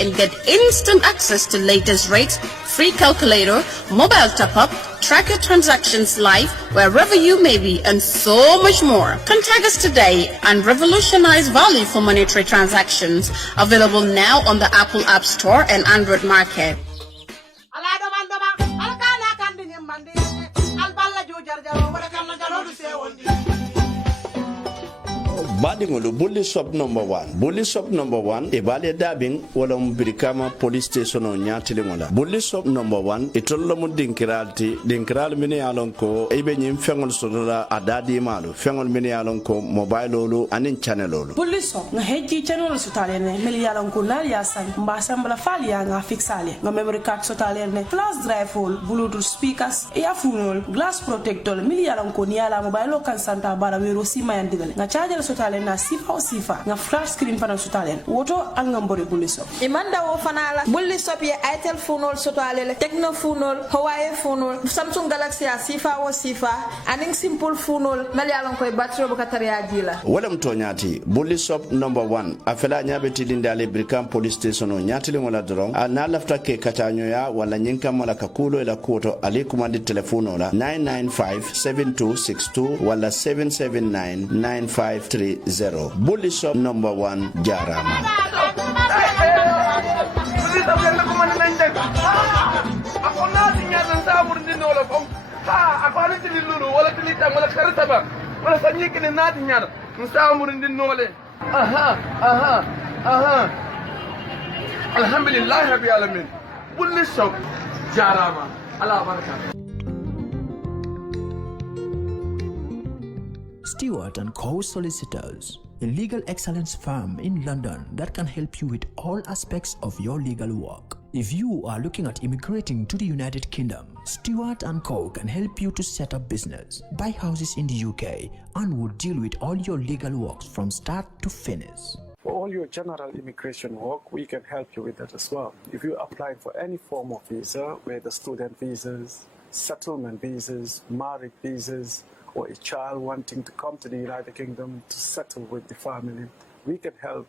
and get instant access to latest rates, free calculator, mobile top-up, track your transactions live wherever you may be, and so much more. Contact us today and revolutionize value for monetary transactions. Available now on the Apple App Store and Android Market. Badingolo bully shop number 1. Bully shop number 1 e bale dabing wala mbirikama police station o nyatili ngola. Bully shop number 1 itollo mu dinkiral mini yalon ko ebe nyim fengol sodola adadi malu fengol mini yalon ko mobile lolu anin channel lolu. Bully shop nga heji channel sotale ne meli yalon ko nal ya san mba sambala fali ya nga fixale nga memory card sotale ne flash drive hole bluetooth speakers earphone glass protector meli yalon ko ni ala mobile lo kan santa bara wero sima yandile nga charger sotale sutalen na sifa o sifa nga flat screen fana sutalen woto al nga mbori bulli sop imanda wo fana la bulli sop ye itel phone sutalen techno phone Huawei phone Samsung Galaxy a sifa o sifa aning simple phone mali alon koy battery bu katariya jila wala mtonyati bulli sop number 1 afela nyabe tilinde ale Brikam police station nyatili wala drong na lafta ke katanyo ya wala nyinka mala kakulo ila kuto ali kumandi telefono la 995-7262 wala 779-9530 bulli shop number 1 jarama alhamdulillah rabbil alamin bulli shop jarama ala baraka. Stewart & Co. Solicitors, a legal excellence firm in London that can help you with all aspects of your legal work. If you are looking at immigrating to the United Kingdom, Stewart & Co. can help you to set up business, buy houses in the UK, and will deal with all your legal works from start to finish. For all your general immigration work, we can help you with that as well. If you apply for any form of visa, whether student visas, settlement visas, marriage visas, or a child wanting to come to the United Kingdom to settle with the family, we can help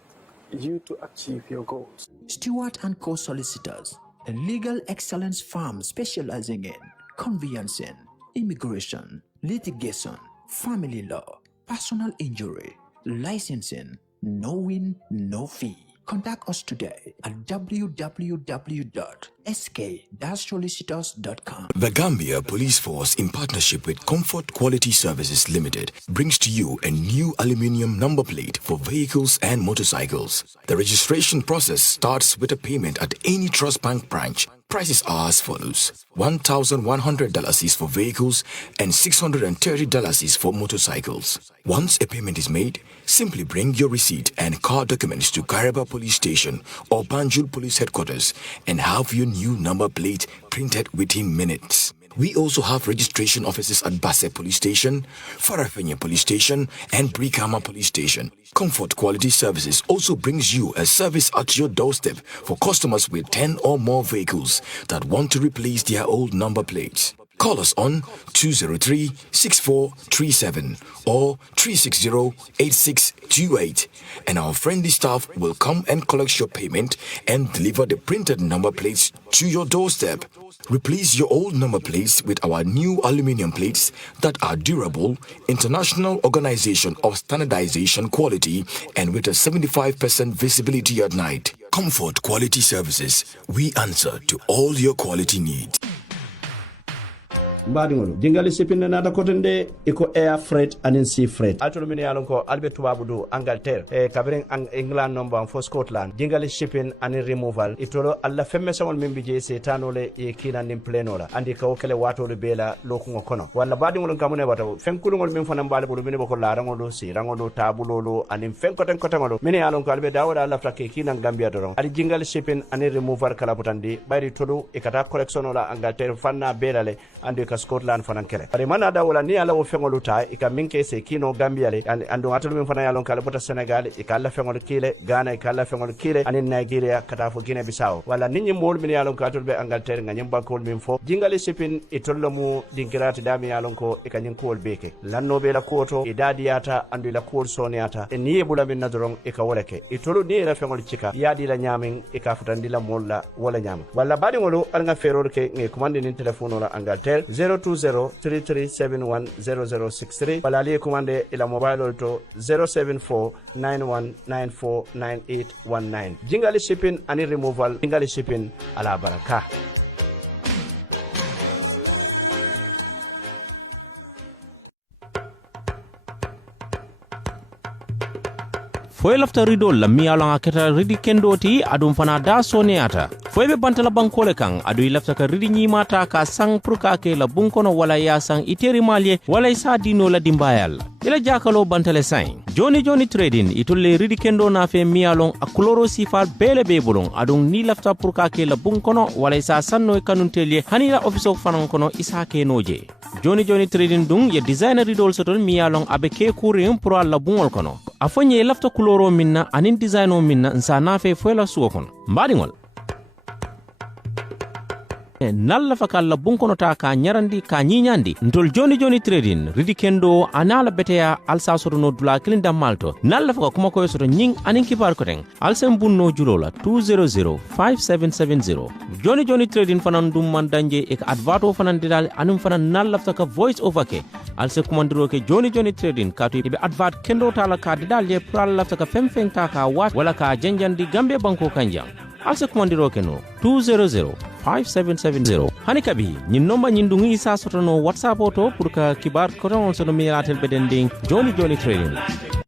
you to achieve your goals. Stewart & Co. Solicitors, a legal excellence firm specializing in conveyancing, immigration, litigation, family law, personal injury, licensing, no win, no fee. Contact us today at www.sk-solicitors.com. The Gambia Police Force, in partnership with Comfort Quality Services Limited, brings to you a new aluminium number plate for vehicles and motorcycles. The registration process starts with a payment at any Trust Bank branch. Prices are as follows. $1,100 is for vehicles and $630 is for motorcycles. Once a payment is made, simply bring your receipt and car documents to Kairaba Police Station or Banjul Police Headquarters and have your new number plate printed within minutes. We also have registration offices at Basse Police Station, Farafenye Police Station, and Brikama Police Station. Comfort Quality Services also brings you a service at your doorstep for customers with 10 or more vehicles that want to replace their old number plates. Call us on 203-6437 or 360-8628 and our friendly staff will come and collect your payment and deliver the printed number plates to your doorstep. Replace your old number plates with our new aluminum plates that are durable, international organization of standardization quality, and with a 75% visibility at night. Comfort Quality Services. We answer to all your quality needs. Mbadingolo jingali sipinde nata kotende iko air freight and sea freight atolo mini yalon ko albert wabudu Angleterre kabring England number for Scotland jingali shipping and removal itolo alla femme samol mimbi je setanole e kina nim plenola andi ka okele wato le bela lokungo kono walla badingolo kamune wato fenkulungol min fana mbale bulu mini bako larangolo sirangolo tabulolo anim fenkoten kotangolo mini yalon ko albert dawda alla flake kina Gambia doron adi jingali shipping and removal kala butandi bayri tolo e kata collection ola Angleterre fanna belale andi ka Scotland fanan kele bari mana da wala ni ala wo fengolu ta ika minke se kino Gambia le ando atulu min fana yalon kala bota Senegal ika alla fengolu kile Ghana ika alla fengolu kile ani Nigeria kata fo Guinea Bissau wala ninyi mol min yalon ka atulu be Angleterre nganyim bankol min fo jingali sipin itollo mu dingirati dami yalon ko ika nyin ko beke lanno be la koto idadiyata andu la kol soniata e niye bula min nadron ika woleke itolu ni la fengolu cika yadi la nyamin ika futandi la molla wala nyam wala badi ngolo alnga feror ke nge commande ni telephone la Angleterre 020-3371-0063 walali commande ila mobile to 074-9194-9819 jingali shipping and removal jingali shipping ala baraka. foy lafta ridol la mi ala aketa ridi kendoti adum fana da soniata foy be bantala bankole kan adu lafta ka ridi nyimata ka sang pruka ke la bunkono wala ya sang iteri malye wala isa dino la dimbayal ila jakalo bantale sain joni trading itulle ridi kendo na fe mi alon akuloro sifal bele be bulon adum ni lafta pruka ke la bunkono wala isa sanno kanuntelie hanila office fanan kono isa ke noje joni trading dung ye designer ridol sotol mi alon abe ke kurim pro la bungol kono afonye lafta kuloro minna anin design o minna nsa nafe foyla suwo kono mbadingol nalla fakalla bunkono ta ka nyarandi ka nyinyandi ntol joni trading ridi kendo anala beteya alsa soto no dula kilinda malto nalla faka kuma koyo soto nying anin kibar ko ten alsem bunno julola 2005770 joni trading fanan dum man danje e ka advato fanan didal anum fanan nalla faka voice over ke alse kumandiro ke joni trading ka to be advert kendo tala ka didal je pral la faka femfeng ta ka wat wala ka janjandi gambe banko kanjam alse kumandiro ke no 2005770 hani kabi nyin nomba nyin dungi isa sotono whatsapp auto pour ka kibar koton sono mi atel bedending joni trading